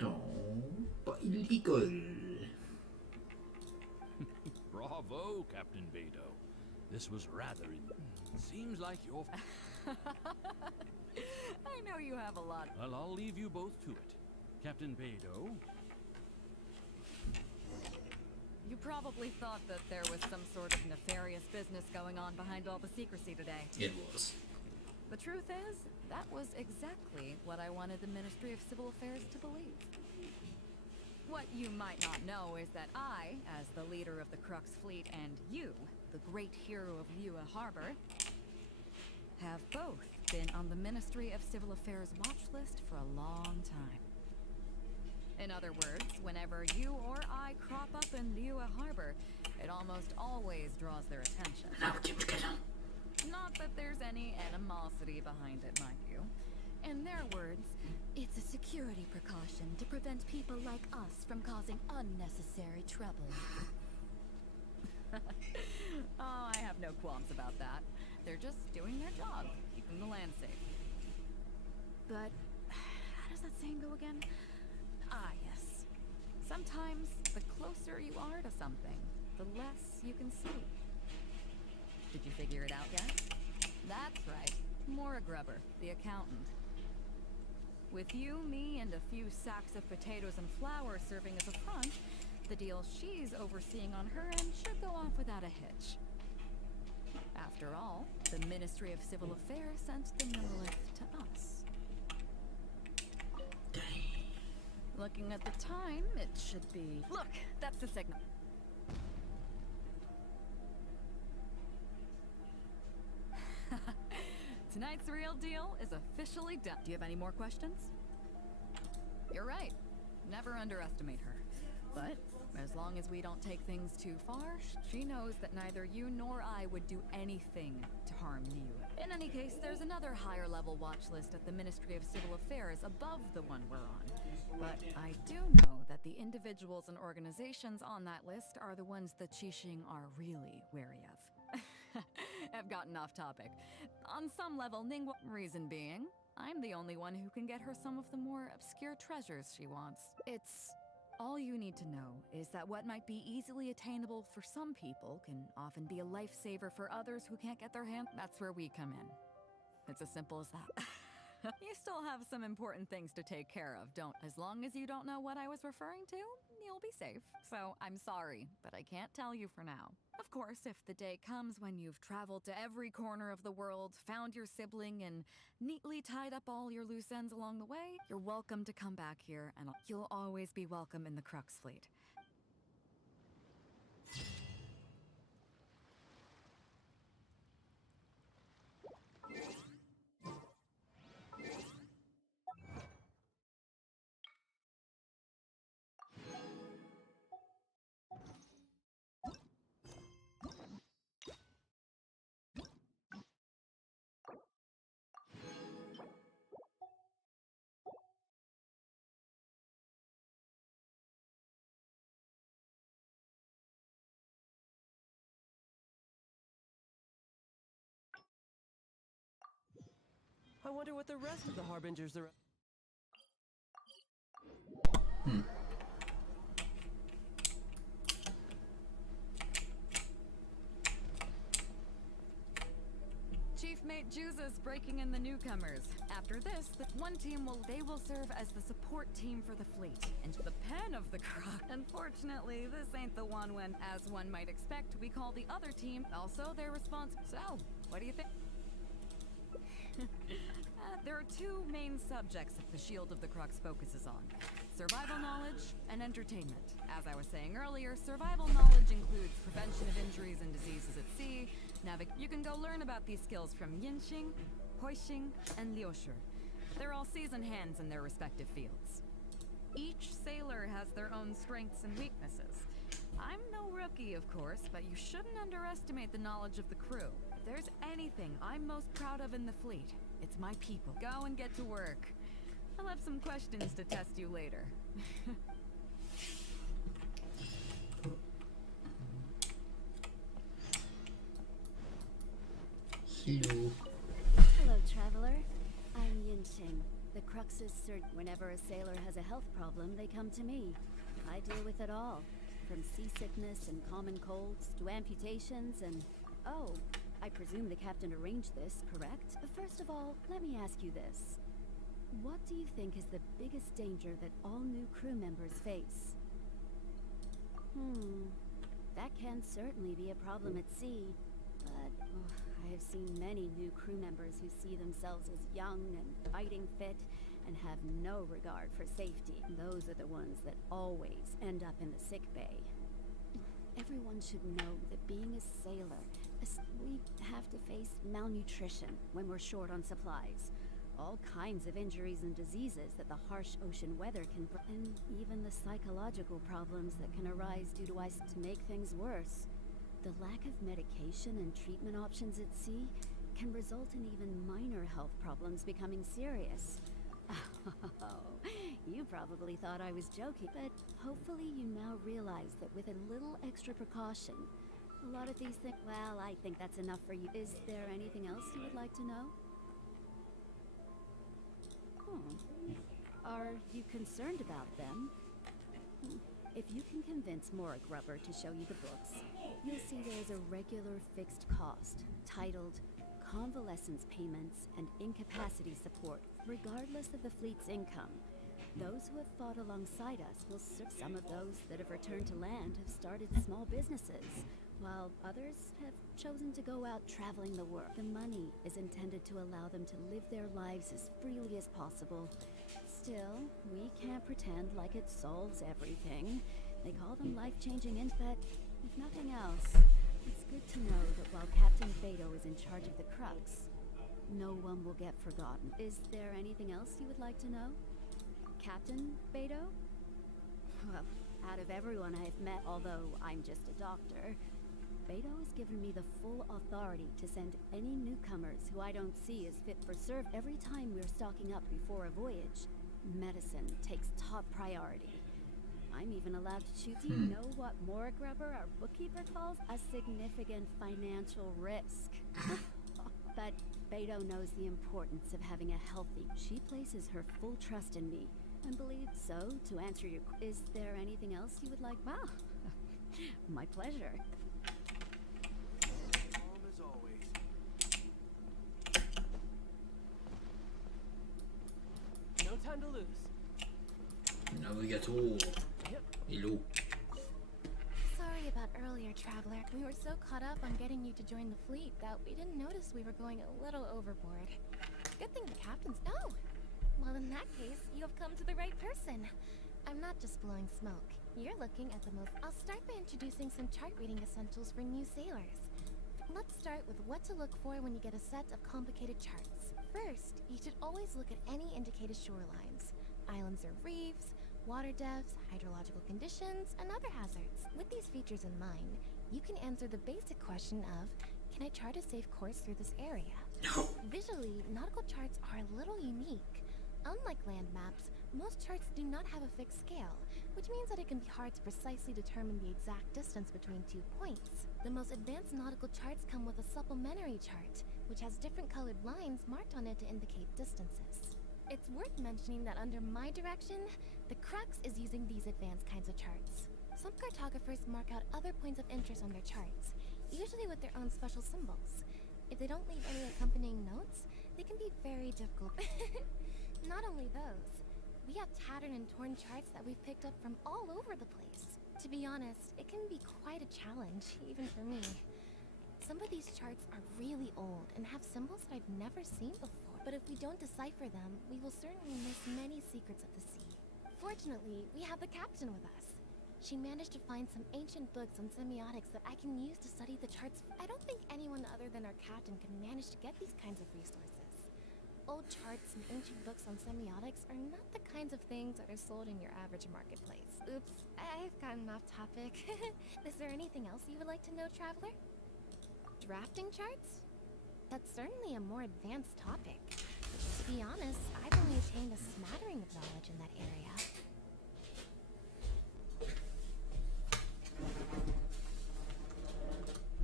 No, but illegal. Bravo, Captain Beidou. This was rather... Seems like you're... I know you have a lot. Well, I'll leave you both to it. Captain Beidou? You probably thought that there was some sort of nefarious business going on behind all the secrecy today. It was. The truth is, that was exactly what I wanted the Ministry of Civil Affairs to believe. What you might not know is that I, as the leader of the Crux fleet, and you, the great hero of Liyue Harbor, have both been on the Ministry of Civil Affairs watch list for a long time. In other words, whenever you or I crop up in Liyue Harbor, it almost always draws their attention. Not that there's any animosity behind it, mind you. In their words, it's a security precaution to prevent people like us from causing unnecessary trouble. Oh, I have no qualms about that. They're just doing their job, keeping the land safe. But how does that saying go again? Ah, yes. Sometimes the closer you are to something, the less you can see. Did you figure it out yet? That's right. Mora Grubber, the accountant. With you, me, and a few sacks of potatoes and flour serving as a front, the deal she's overseeing on her end should go off without a hitch. After all, the Ministry of Civil Affairs sent the Millith to us. Looking at the time, it should be... Look! That's the signal. Tonight's real deal is officially done. Do you have any more questions? You're right. Never underestimate her. But as long as we don't take things too far, she knows that neither you nor I would do anything to harm you. In any case, there's another higher level watch list at the Ministry of Civil Affairs above the one we're on. But I do know that the individuals and organizations on that list are the ones the Qixing are really wary of. I've gotten off topic. On some level, Ningguo... Reason being, I'm the only one who can get her some of the more obscure treasures she wants. It's... All you need to know is that what might be easily attainable for some people can often be a lifesaver for others who can't get their hand. That's where we come in. It's as simple as that. You still have some important things to take care of, don't? As long as you don't know what I was referring to, you'll be safe. So I'm sorry, but I can't tell you for now. Of course, if the day comes when you've traveled to every corner of the world, found your sibling, and neatly tied up all your loose ends along the way, you're welcome to come back here, and you'll always be welcome in the Crux Fleet. I wonder what the rest of the Harbingers are... Chief Mate Juza's breaking in the newcomers. After this, the one team will serve as the support team for the fleet. And the pen of the croc. Unfortunately, this ain't the one when, as one might expect, we call the other team also their response. So, what do you think? There are two main subjects that the Shield of the Crux focuses on. Survival knowledge and entertainment. As I was saying earlier, survival knowledge includes prevention of injuries and diseases at sea. You can go learn about these skills from Yinxing, Huixing, and Liushi. They're all seasoned hands in their respective fields. Each sailor has their own strengths and weaknesses. I'm no rookie, of course, but you shouldn't underestimate the knowledge of the crew. If there's anything I'm most proud of in the fleet, it's my people. Go and get to work. I'll have some questions to test you later. Hello, traveler. I'm Yinxing. The Crux's search. Whenever a sailor has a health problem, they come to me. I deal with it all. From seasickness and common colds to amputations and... Oh, I presume the captain arranged this, correct? First of all, let me ask you this. What do you think is the biggest danger that all new crew members face? That can certainly be a problem at sea. But I have seen many new crew members who see themselves as young and fighting fit and have no regard for safety. Those are the ones that always end up in the sick bay. Everyone should know that being a sailor, we have to face malnutrition when we're short on supplies. All kinds of injuries and diseases that the harsh ocean weather can bring, and even the psychological problems that can arise due to ice to make things worse. The lack of medication and treatment options at sea can result in even minor health problems becoming serious. Oh, you probably thought I was joking, but hopefully you now realize that with a little extra precaution, a lot of these things... Well, I think that's enough for you. Is there anything else you would like to know? Are you concerned about them? If you can convince Mora Grubber to show you the books, you'll see there's a regular fixed cost, titled Convalescence Payments and Incapacity Support, regardless of the fleet's income. Those who have fought alongside us will serve. Some of those that have returned to land have started small businesses, while others have chosen to go out traveling the world. The money is intended to allow them to live their lives as freely as possible. Still, we can't pretend like it solves everything. They call them life-changing but if nothing else, it's good to know that while Captain Beidou is in charge of the Crux, no one will get forgotten. Is there anything else you would like to know? Captain Beidou? Well, out of everyone I've met, although I'm just a doctor, Beidou has given me the full authority to send any newcomers who I don't see as fit for service. Every time we're stocking up before a voyage, medicine takes top priority. I'm even allowed to choose. Do you know what Mora Grubber, our bookkeeper, calls a significant financial risk? But Beidou knows the importance of having a healthy... She places her full trust in me, and believes so. To answer your... Is there anything else you would like? Wow. My pleasure. Calm as always. No time to lose. Navigator. Hello. Sorry about earlier, Traveler. We were so caught up on getting you to join the fleet that we didn't notice we were going a little overboard. Good thing the captain's... Oh! Well, in that case, you have come to the right person. I'm not just blowing smoke. You're looking at the most... I'll start by introducing some chart reading essentials for new sailors. Let's start with what to look for when you get a set of complicated charts. First, you should always look at any indicated shorelines. Islands or reefs, water depths, hydrological conditions, and other hazards. With these features in mind, you can answer the basic question of, can I chart a safe course through this area? Visually, nautical charts are a little unique. Unlike land maps, most charts do not have a fixed scale, which means that it can be hard to precisely determine the exact distance between 2 points. The most advanced nautical charts come with a supplementary chart, which has different colored lines marked on it to indicate distances. It's worth mentioning that under my direction, the Crux is using these advanced kinds of charts. Some cartographers mark out other points of interest on their charts, usually with their own special symbols. If they don't leave any accompanying notes, they can be very difficult. Not only those, we have tattered and torn charts that we've picked up from all over the place. To be honest, it can be quite a challenge, even for me. Some of these charts are really old and have symbols that I've never seen before. But if we don't decipher them, we will certainly miss many secrets of the sea. Fortunately, we have the captain with us. She managed to find some ancient books on semiotics that I can use to study the charts. I don't think anyone other than our captain can manage to get these kinds of resources. Old charts and ancient books on semiotics are not the kinds of things that are sold in your average marketplace. Oops, I've gotten off topic. Is there anything else you would like to know, Traveler? Drafting charts? That's certainly a more advanced topic. To be honest, I've only attained a smattering of knowledge in that area.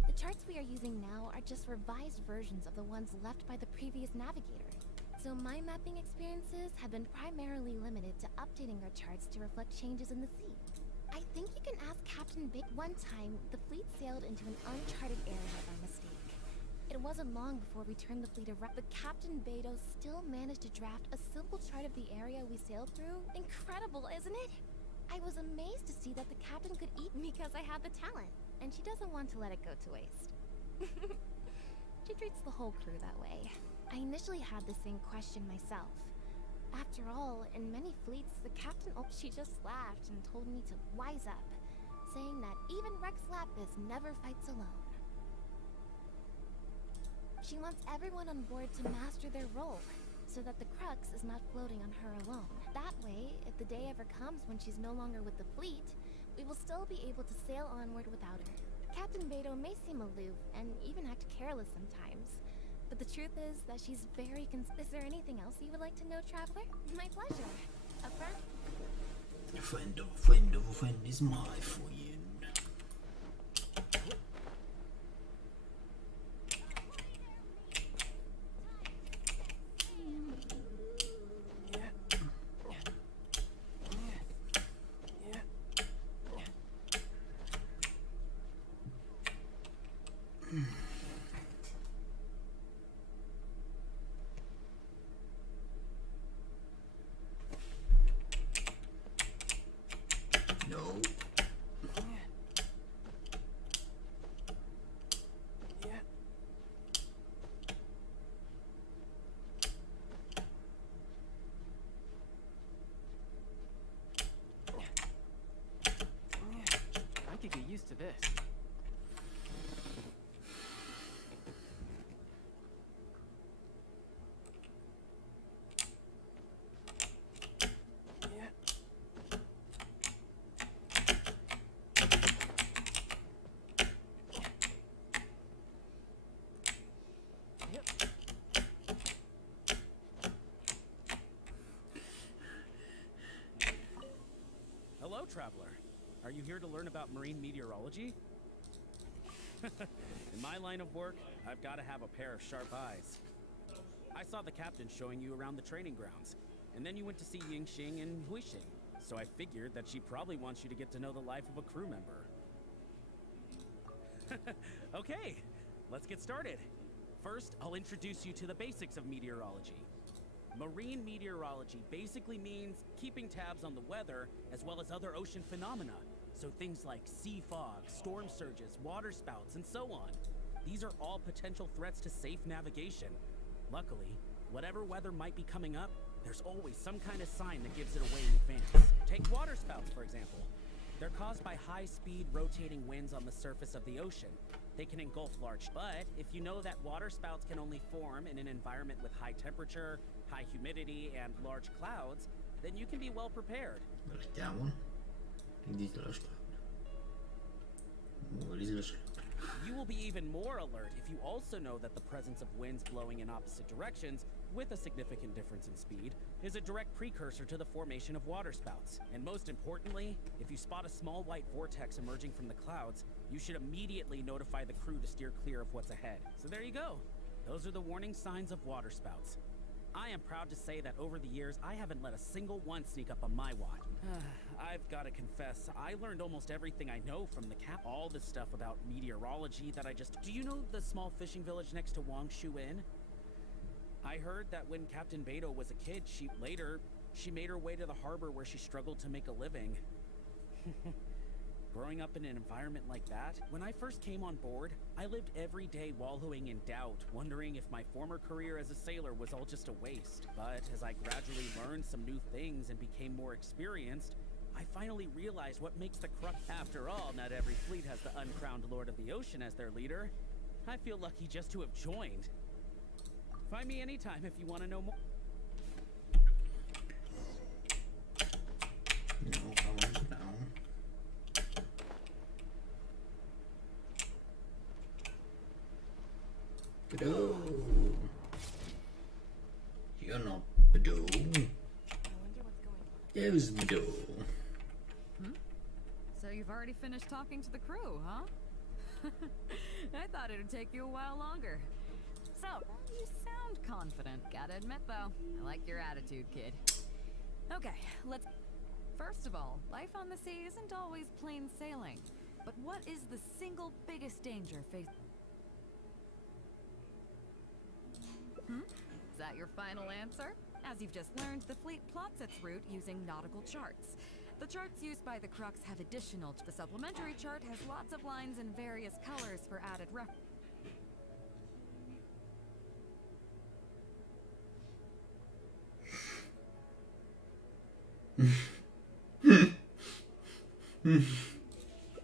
The charts we are using now are just revised versions of the ones left by the previous navigator. So my mapping experiences have been primarily limited to updating our charts to reflect changes in the sea. I think you can ask Captain Big. One time, the fleet sailed into an uncharted area by mistake. It wasn't long before we turned the fleet around, but Captain Beidou still managed to draft a simple chart of the area we sailed through. Incredible, isn't it? I was amazed to see that the captain could eat me because I had the talent, and she doesn't want to let it go to waste. She treats the whole crew that way. I initially had the same question myself. After all, in many fleets, the captain... Oh, she just laughed and told me to wise up, saying that even Rex Lapis never fights alone. She wants everyone on board to master their role, so that the Crux is not floating on her alone. That way, if the day ever comes when she's no longer with the fleet, we will still be able to sail onward without her. Captain Beidou may seem aloof and even act careless sometimes, But the truth is that she's very Is there anything else you would like to know, traveler? My pleasure. Up front? A friend of a friend is my friend. I could get used to this. Hello, traveler. Are you here to learn about marine meteorology? In my line of work, I've got to have a pair of sharp eyes. I saw the captain showing you around the training grounds, and then you went to see Yingxing and Huixing, so I figured that she probably wants you to get to know the life of a crew member. Okay, let's get started. First, I'll introduce you to the basics of meteorology. Marine meteorology basically means keeping tabs on the weather as well as other ocean phenomena. So things like sea fog, storm surges, water spouts, and so on. These are all potential threats to safe navigation. Luckily, whatever weather might be coming up, there's always some kind of sign that gives it away in advance. Take water spouts, for example. They're caused by high-speed rotating winds on the surface of the ocean. They can engulf large, but if you know that water spouts can only form in an environment with high temperature, high humidity, and large clouds, then you can be well prepared. That one? You will be even more alert if you also know that the presence of winds blowing in opposite directions, with a significant difference in speed, is a direct precursor to the formation of waterspouts. And most importantly, if you spot a small white vortex emerging from the clouds, you should immediately notify the crew to steer clear of what's ahead. So there you go. Those are the warning signs of waterspouts. I am proud to say that over the years, I haven't let a single one sneak up on my watch. I've got to confess, I learned almost everything I know from the cap. All the stuff about meteorology that I just... Do you know the small fishing village next to Wangshu-in? I heard that when Captain Beidou was a kid, she made her way to the harbor where she struggled to make a living. Growing up in an environment like that, when I first came on board, I lived every day wallowing in doubt, wondering if my former career as a sailor was all just a waste. But as I gradually learned some new things and became more experienced, I finally realized what makes the crux. After all, not every fleet has the uncrowned Lord of the Ocean as their leader. I feel lucky just to have joined. Find me anytime if you want to know more. Beidou. You're not Beidou. There's Beidou. So you've already finished talking to the crew, huh? I thought it'd take you a while longer. So, you sound confident. Gotta admit, though, I like your attitude, kid. Okay, let's... First of all, life on the sea isn't always plain sailing. But what is the single biggest danger faced... Is that your final answer? As you've just learned, the fleet plots its route using nautical charts. The charts used by the Crux have additional... The supplementary chart has lots of lines in various colors for added reference.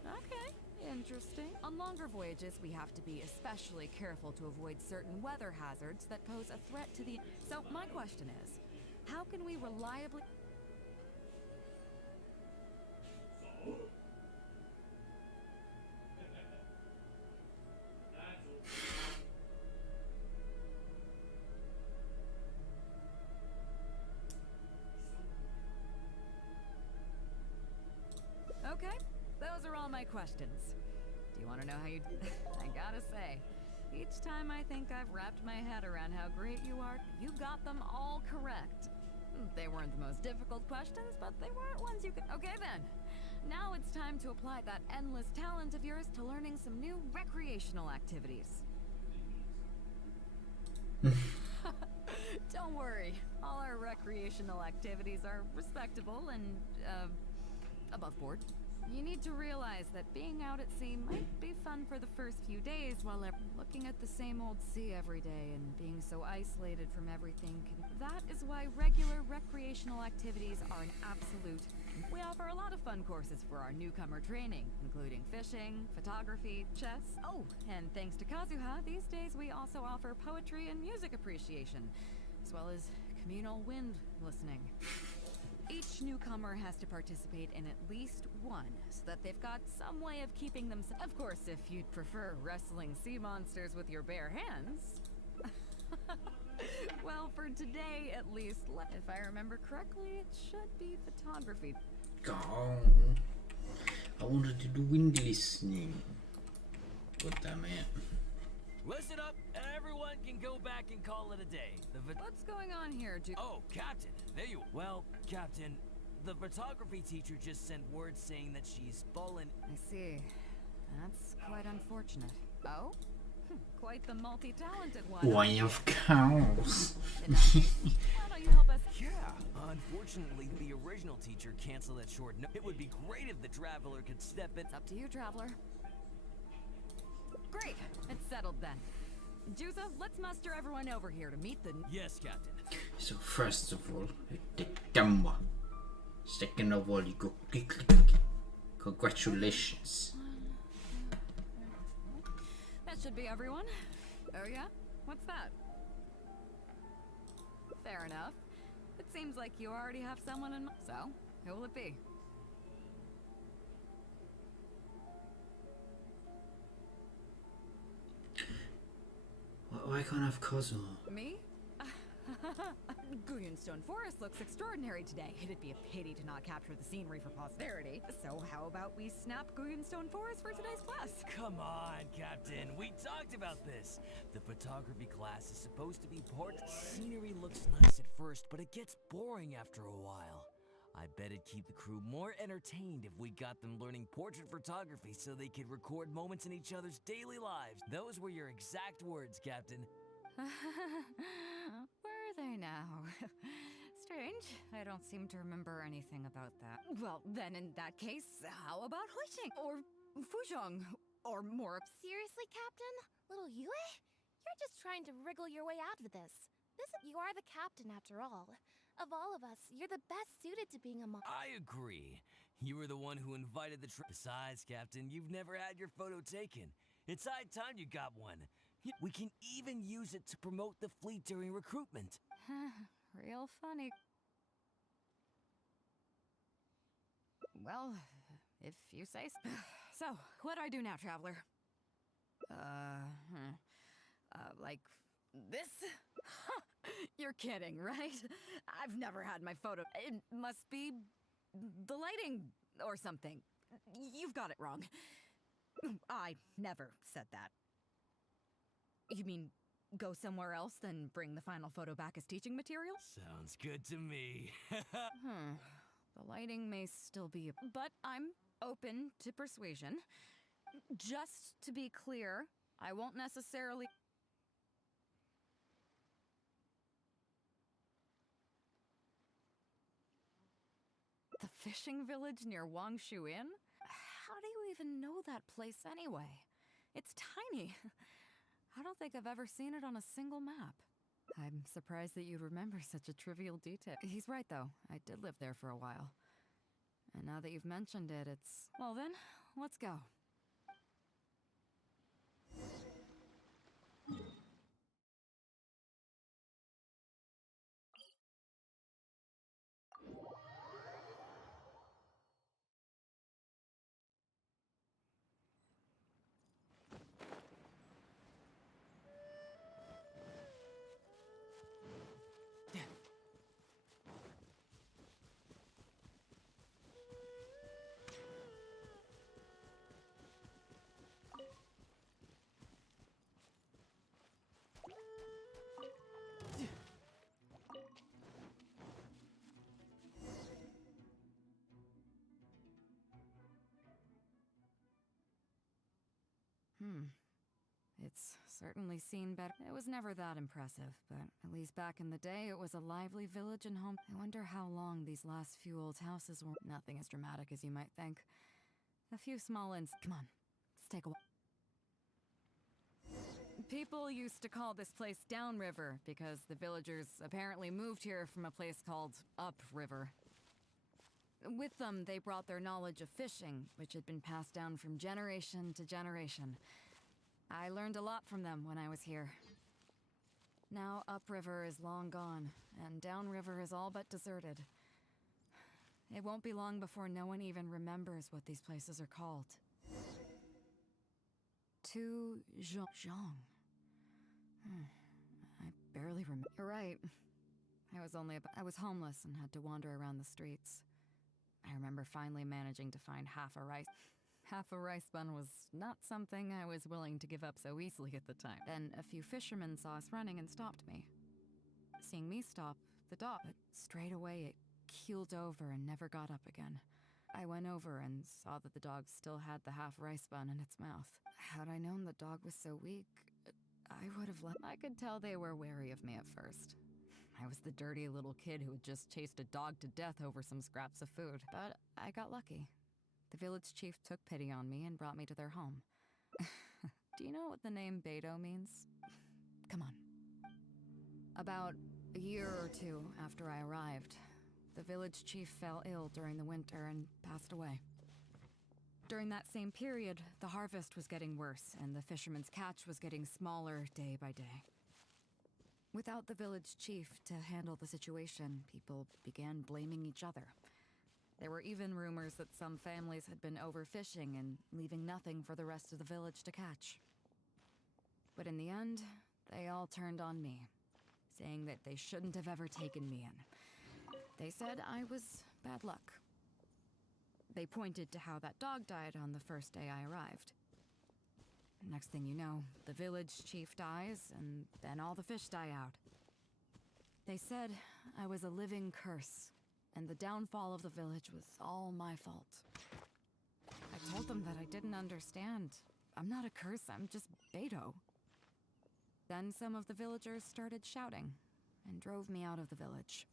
Okay, interesting. On longer voyages, we have to be especially careful to avoid certain weather hazards that pose a threat to the... So, my question is, how can we reliably... all my questions. Do you want to know how you... I gotta say, each time I think I've wrapped my head around how great you are, you got them all correct. They weren't the most difficult questions, but they weren't ones you could... Okay then. Now it's time to apply that endless talent of yours to learning some new recreational activities. Don't worry. All our recreational activities are respectable and, above board. You need to realize that being out at sea might be fun for the first few days while looking at the same old sea every day and being so isolated from everything can... That is why regular recreational activities are an absolute... We offer a lot of fun courses for our newcomer training, including fishing, photography, chess. Oh, and thanks to Kazuha, these days we also offer poetry and music appreciation, as well as communal wind listening. Each newcomer has to participate in at least one, so that they've got some way of keeping them... Of course, if you'd prefer wrestling sea monsters with your bare hands... Well, for today, at least, if I remember correctly, it should be photography. Oh, I wanted to do wind listening. God damn it. Listen up, everyone can go back and call it a day. What's going on here, Oh, Captain, there you are. Well, Captain, the photography teacher just sent word saying that she's fallen. I see. That's quite unfortunate. Oh? Quite the multi-talented one. Why, of course. Why don't you help us? Yeah, unfortunately, the original teacher canceled at short notice. It would be great if the Traveler could step in. It's up to you, Traveler. Great, it's settled then. Juza, let's muster everyone over here to meet the... Yes, Captain. So first of all, you take camera. Second of all, you go click, click, click. Congratulations. That should be everyone. Oh yeah? What's that? Fair enough. It seems like you already have someone in mind. So, who will it be? Why can't I have Kazuha? Me? Stone Forest looks extraordinary today. It'd be a pity to not capture the scenery for posterity. So how about we snap Stone Forest for today's class? Come on, Captain. We talked about this. The photography class is supposed to be Scenery looks nice at first, but it gets boring after a while. I bet it'd keep the crew more entertained if we got them learning portrait photography so they could record moments in each other's daily lives. Those were your exact words, Captain. Were they now? Strange. I don't seem to remember anything about that. Well, then in that case, how about Huixing? Or Fuzhong? Or more... Seriously, Captain? Little Yue? You're just trying to wriggle your way out of this. You are the captain, after all. Of all of us, you're the best suited to being a mom. I agree. You were the one who invited the trip. Besides, Captain, you've never had your photo taken. It's high time you got one. We can even use it to promote the fleet during recruitment. Real funny. Well, if you say so. So, what do I do now, Traveler? Like this? You're kidding, right? I've never had my photo. It must be the lighting or something. You've got it wrong. I never said that. You mean go somewhere else, then bring the final photo back as teaching material? Sounds good to me. The lighting may still be... But I'm open to persuasion. Just to be clear, I won't necessarily... The fishing village near Wangshu Inn? How do you even know that place anyway? It's tiny. I don't think I've ever seen it on a single map. I'm surprised that you'd remember such a trivial detail. He's right, though. I did live there for a while. And now that you've mentioned it, it's... Well then, let's go. It's certainly seen better. It was never that impressive, but at least back in the day, it was a lively village and home. I wonder how long these last few old houses were. Nothing as dramatic as you might think. A few small Come on, let's take a walk. People used to call this place Downriver because the villagers apparently moved here from a place called Upriver. With them, they brought their knowledge of fishing, which had been passed down from generation to generation. I learned a lot from them when I was here. Now Upriver is long gone, and Downriver is all but deserted. It won't be long before no one even remembers what these places are called. To Zhang. I barely remember. You're right. I was homeless and had to wander around the streets. I remember finally managing to find half a rice bun was not something I was willing to give up so easily at the time. Then a few fishermen saw us running and stopped me. Seeing me stop, the dog, but straight away it keeled over and never got up again. I went over and saw that the dog still had the half rice bun in its mouth. Had I known the dog was so weak, I would have left. I could tell they were wary of me at first. I was the dirty little kid who had just chased a dog to death over some scraps of food. But I got lucky. The village chief took pity on me and brought me to their home. Do you know what the name Beidou means? Come on. About a year or two after I arrived, the village chief fell ill during the winter and passed away. During that same period, the harvest was getting worse and the fishermen's catch was getting smaller day by day. Without the village chief to handle the situation, people began blaming each other. There were even rumors that some families had been overfishing and leaving nothing for the rest of the village to catch. But in the end, they all turned on me, saying that they shouldn't have ever taken me in. They said I was bad luck. They pointed to how that dog died on the first day I arrived. Next thing you know, the village chief dies, and then all the fish die out. They said I was a living curse, and the downfall of the village was all my fault. I told them that I didn't understand. I'm not a curse, I'm just Beidou. Then some of the villagers started shouting, and drove me out of the village.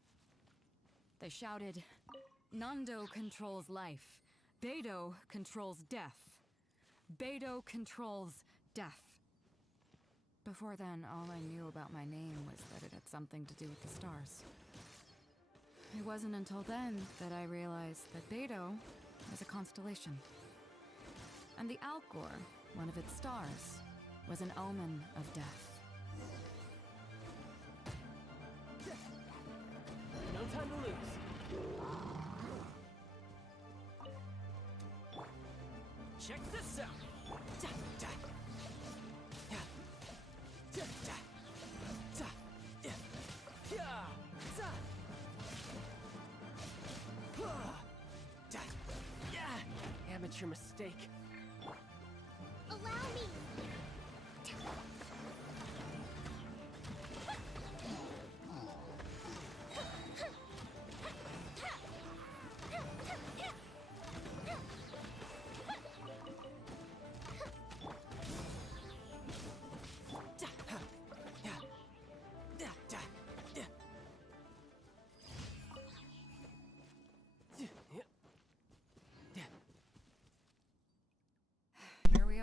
They shouted, "Nando controls life. Beidou controls death. Beidou controls death." Before then, all I knew about my name was that it had something to do with the stars. It wasn't until then that I realized that Beidou was a constellation. And the Alcor, one of its stars, was an omen of death. No time to lose. Check this out! Amateur mistake. Allow me!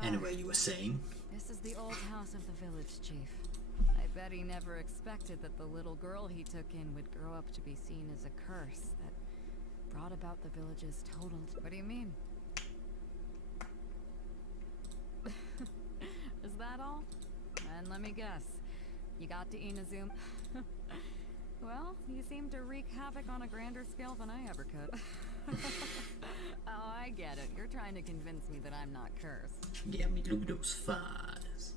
Anyway, you were saying? This is the old house of the village chief. I bet he never expected that the little girl he took in would grow up to be seen as a curse that brought about the village's total... What do you mean? Is that all? And let me guess. You got to Inazuma? Well, you seem to wreak havoc on a grander scale than I ever could. Oh, I get it. You're trying to convince me that I'm not cursed. Yeah, I mean, look at those fires.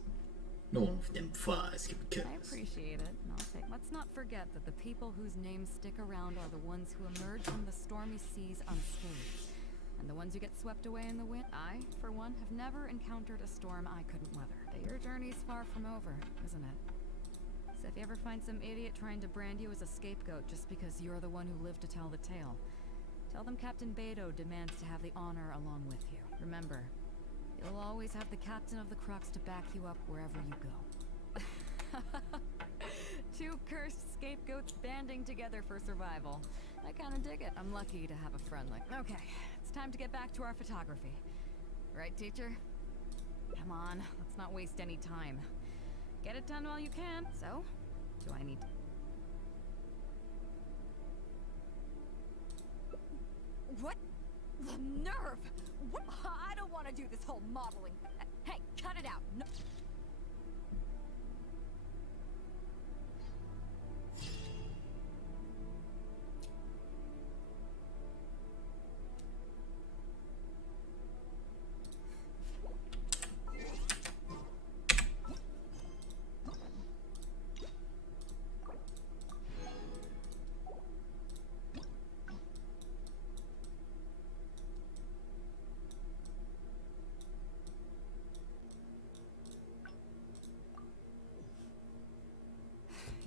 No one of them fires can be cursed. I appreciate it. Let's not forget that the people whose names stick around are the ones who emerge from the stormy seas unscathed. And the ones who get swept away in the wind. I, for one, have never encountered a storm I couldn't weather. But your journey's far from over, isn't it? So if you ever find some idiot trying to brand you as a scapegoat just because you're the one who lived to tell the tale, tell them Captain Beidou demands to have the honor along with you. Remember, You'll always have the captain of the Crux to back you up wherever you go. Two cursed scapegoats banding together for survival. I kinda dig it. I'm lucky to have a friend like... Okay, it's time to get back to our photography. Right, teacher? Come on, let's not waste any time. Get it done while you can. So, do I need to... What? The nerve! What? I don't want to do this whole modeling. Hey, cut it out. No.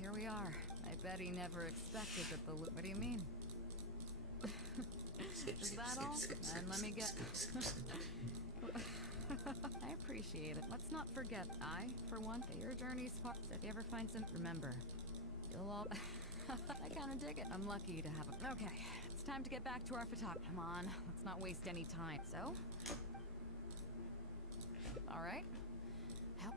Here we are. I bet he never expected that the... What do you mean? Is that all? And let me get... I appreciate it. Let's not forget, for one, that your journey's far... So if you ever find some... Remember, you'll all... I kinda dig it. I'm lucky to have a... Okay, it's time to get back to our photography. Come on, let's not waste any time. So? Alright. Help.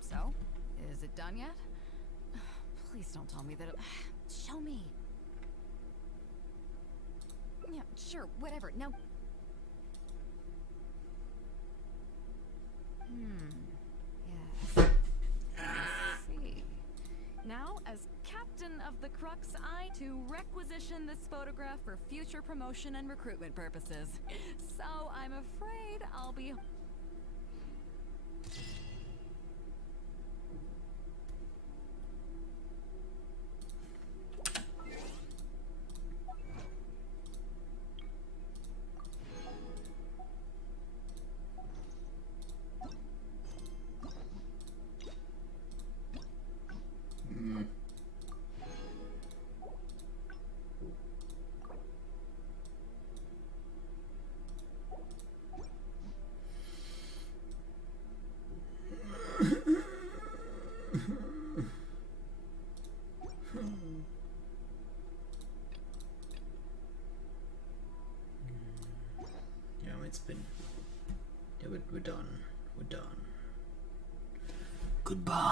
So, is it done yet? Please don't tell me that it... Show me. Yeah, sure, whatever. Now... Yes. I see. Now, as captain of the Crux, I to requisition this photograph for future promotion and recruitment purposes. So, I'm afraid I'll be... It's been... Yeah, we're done. We're done. Goodbye.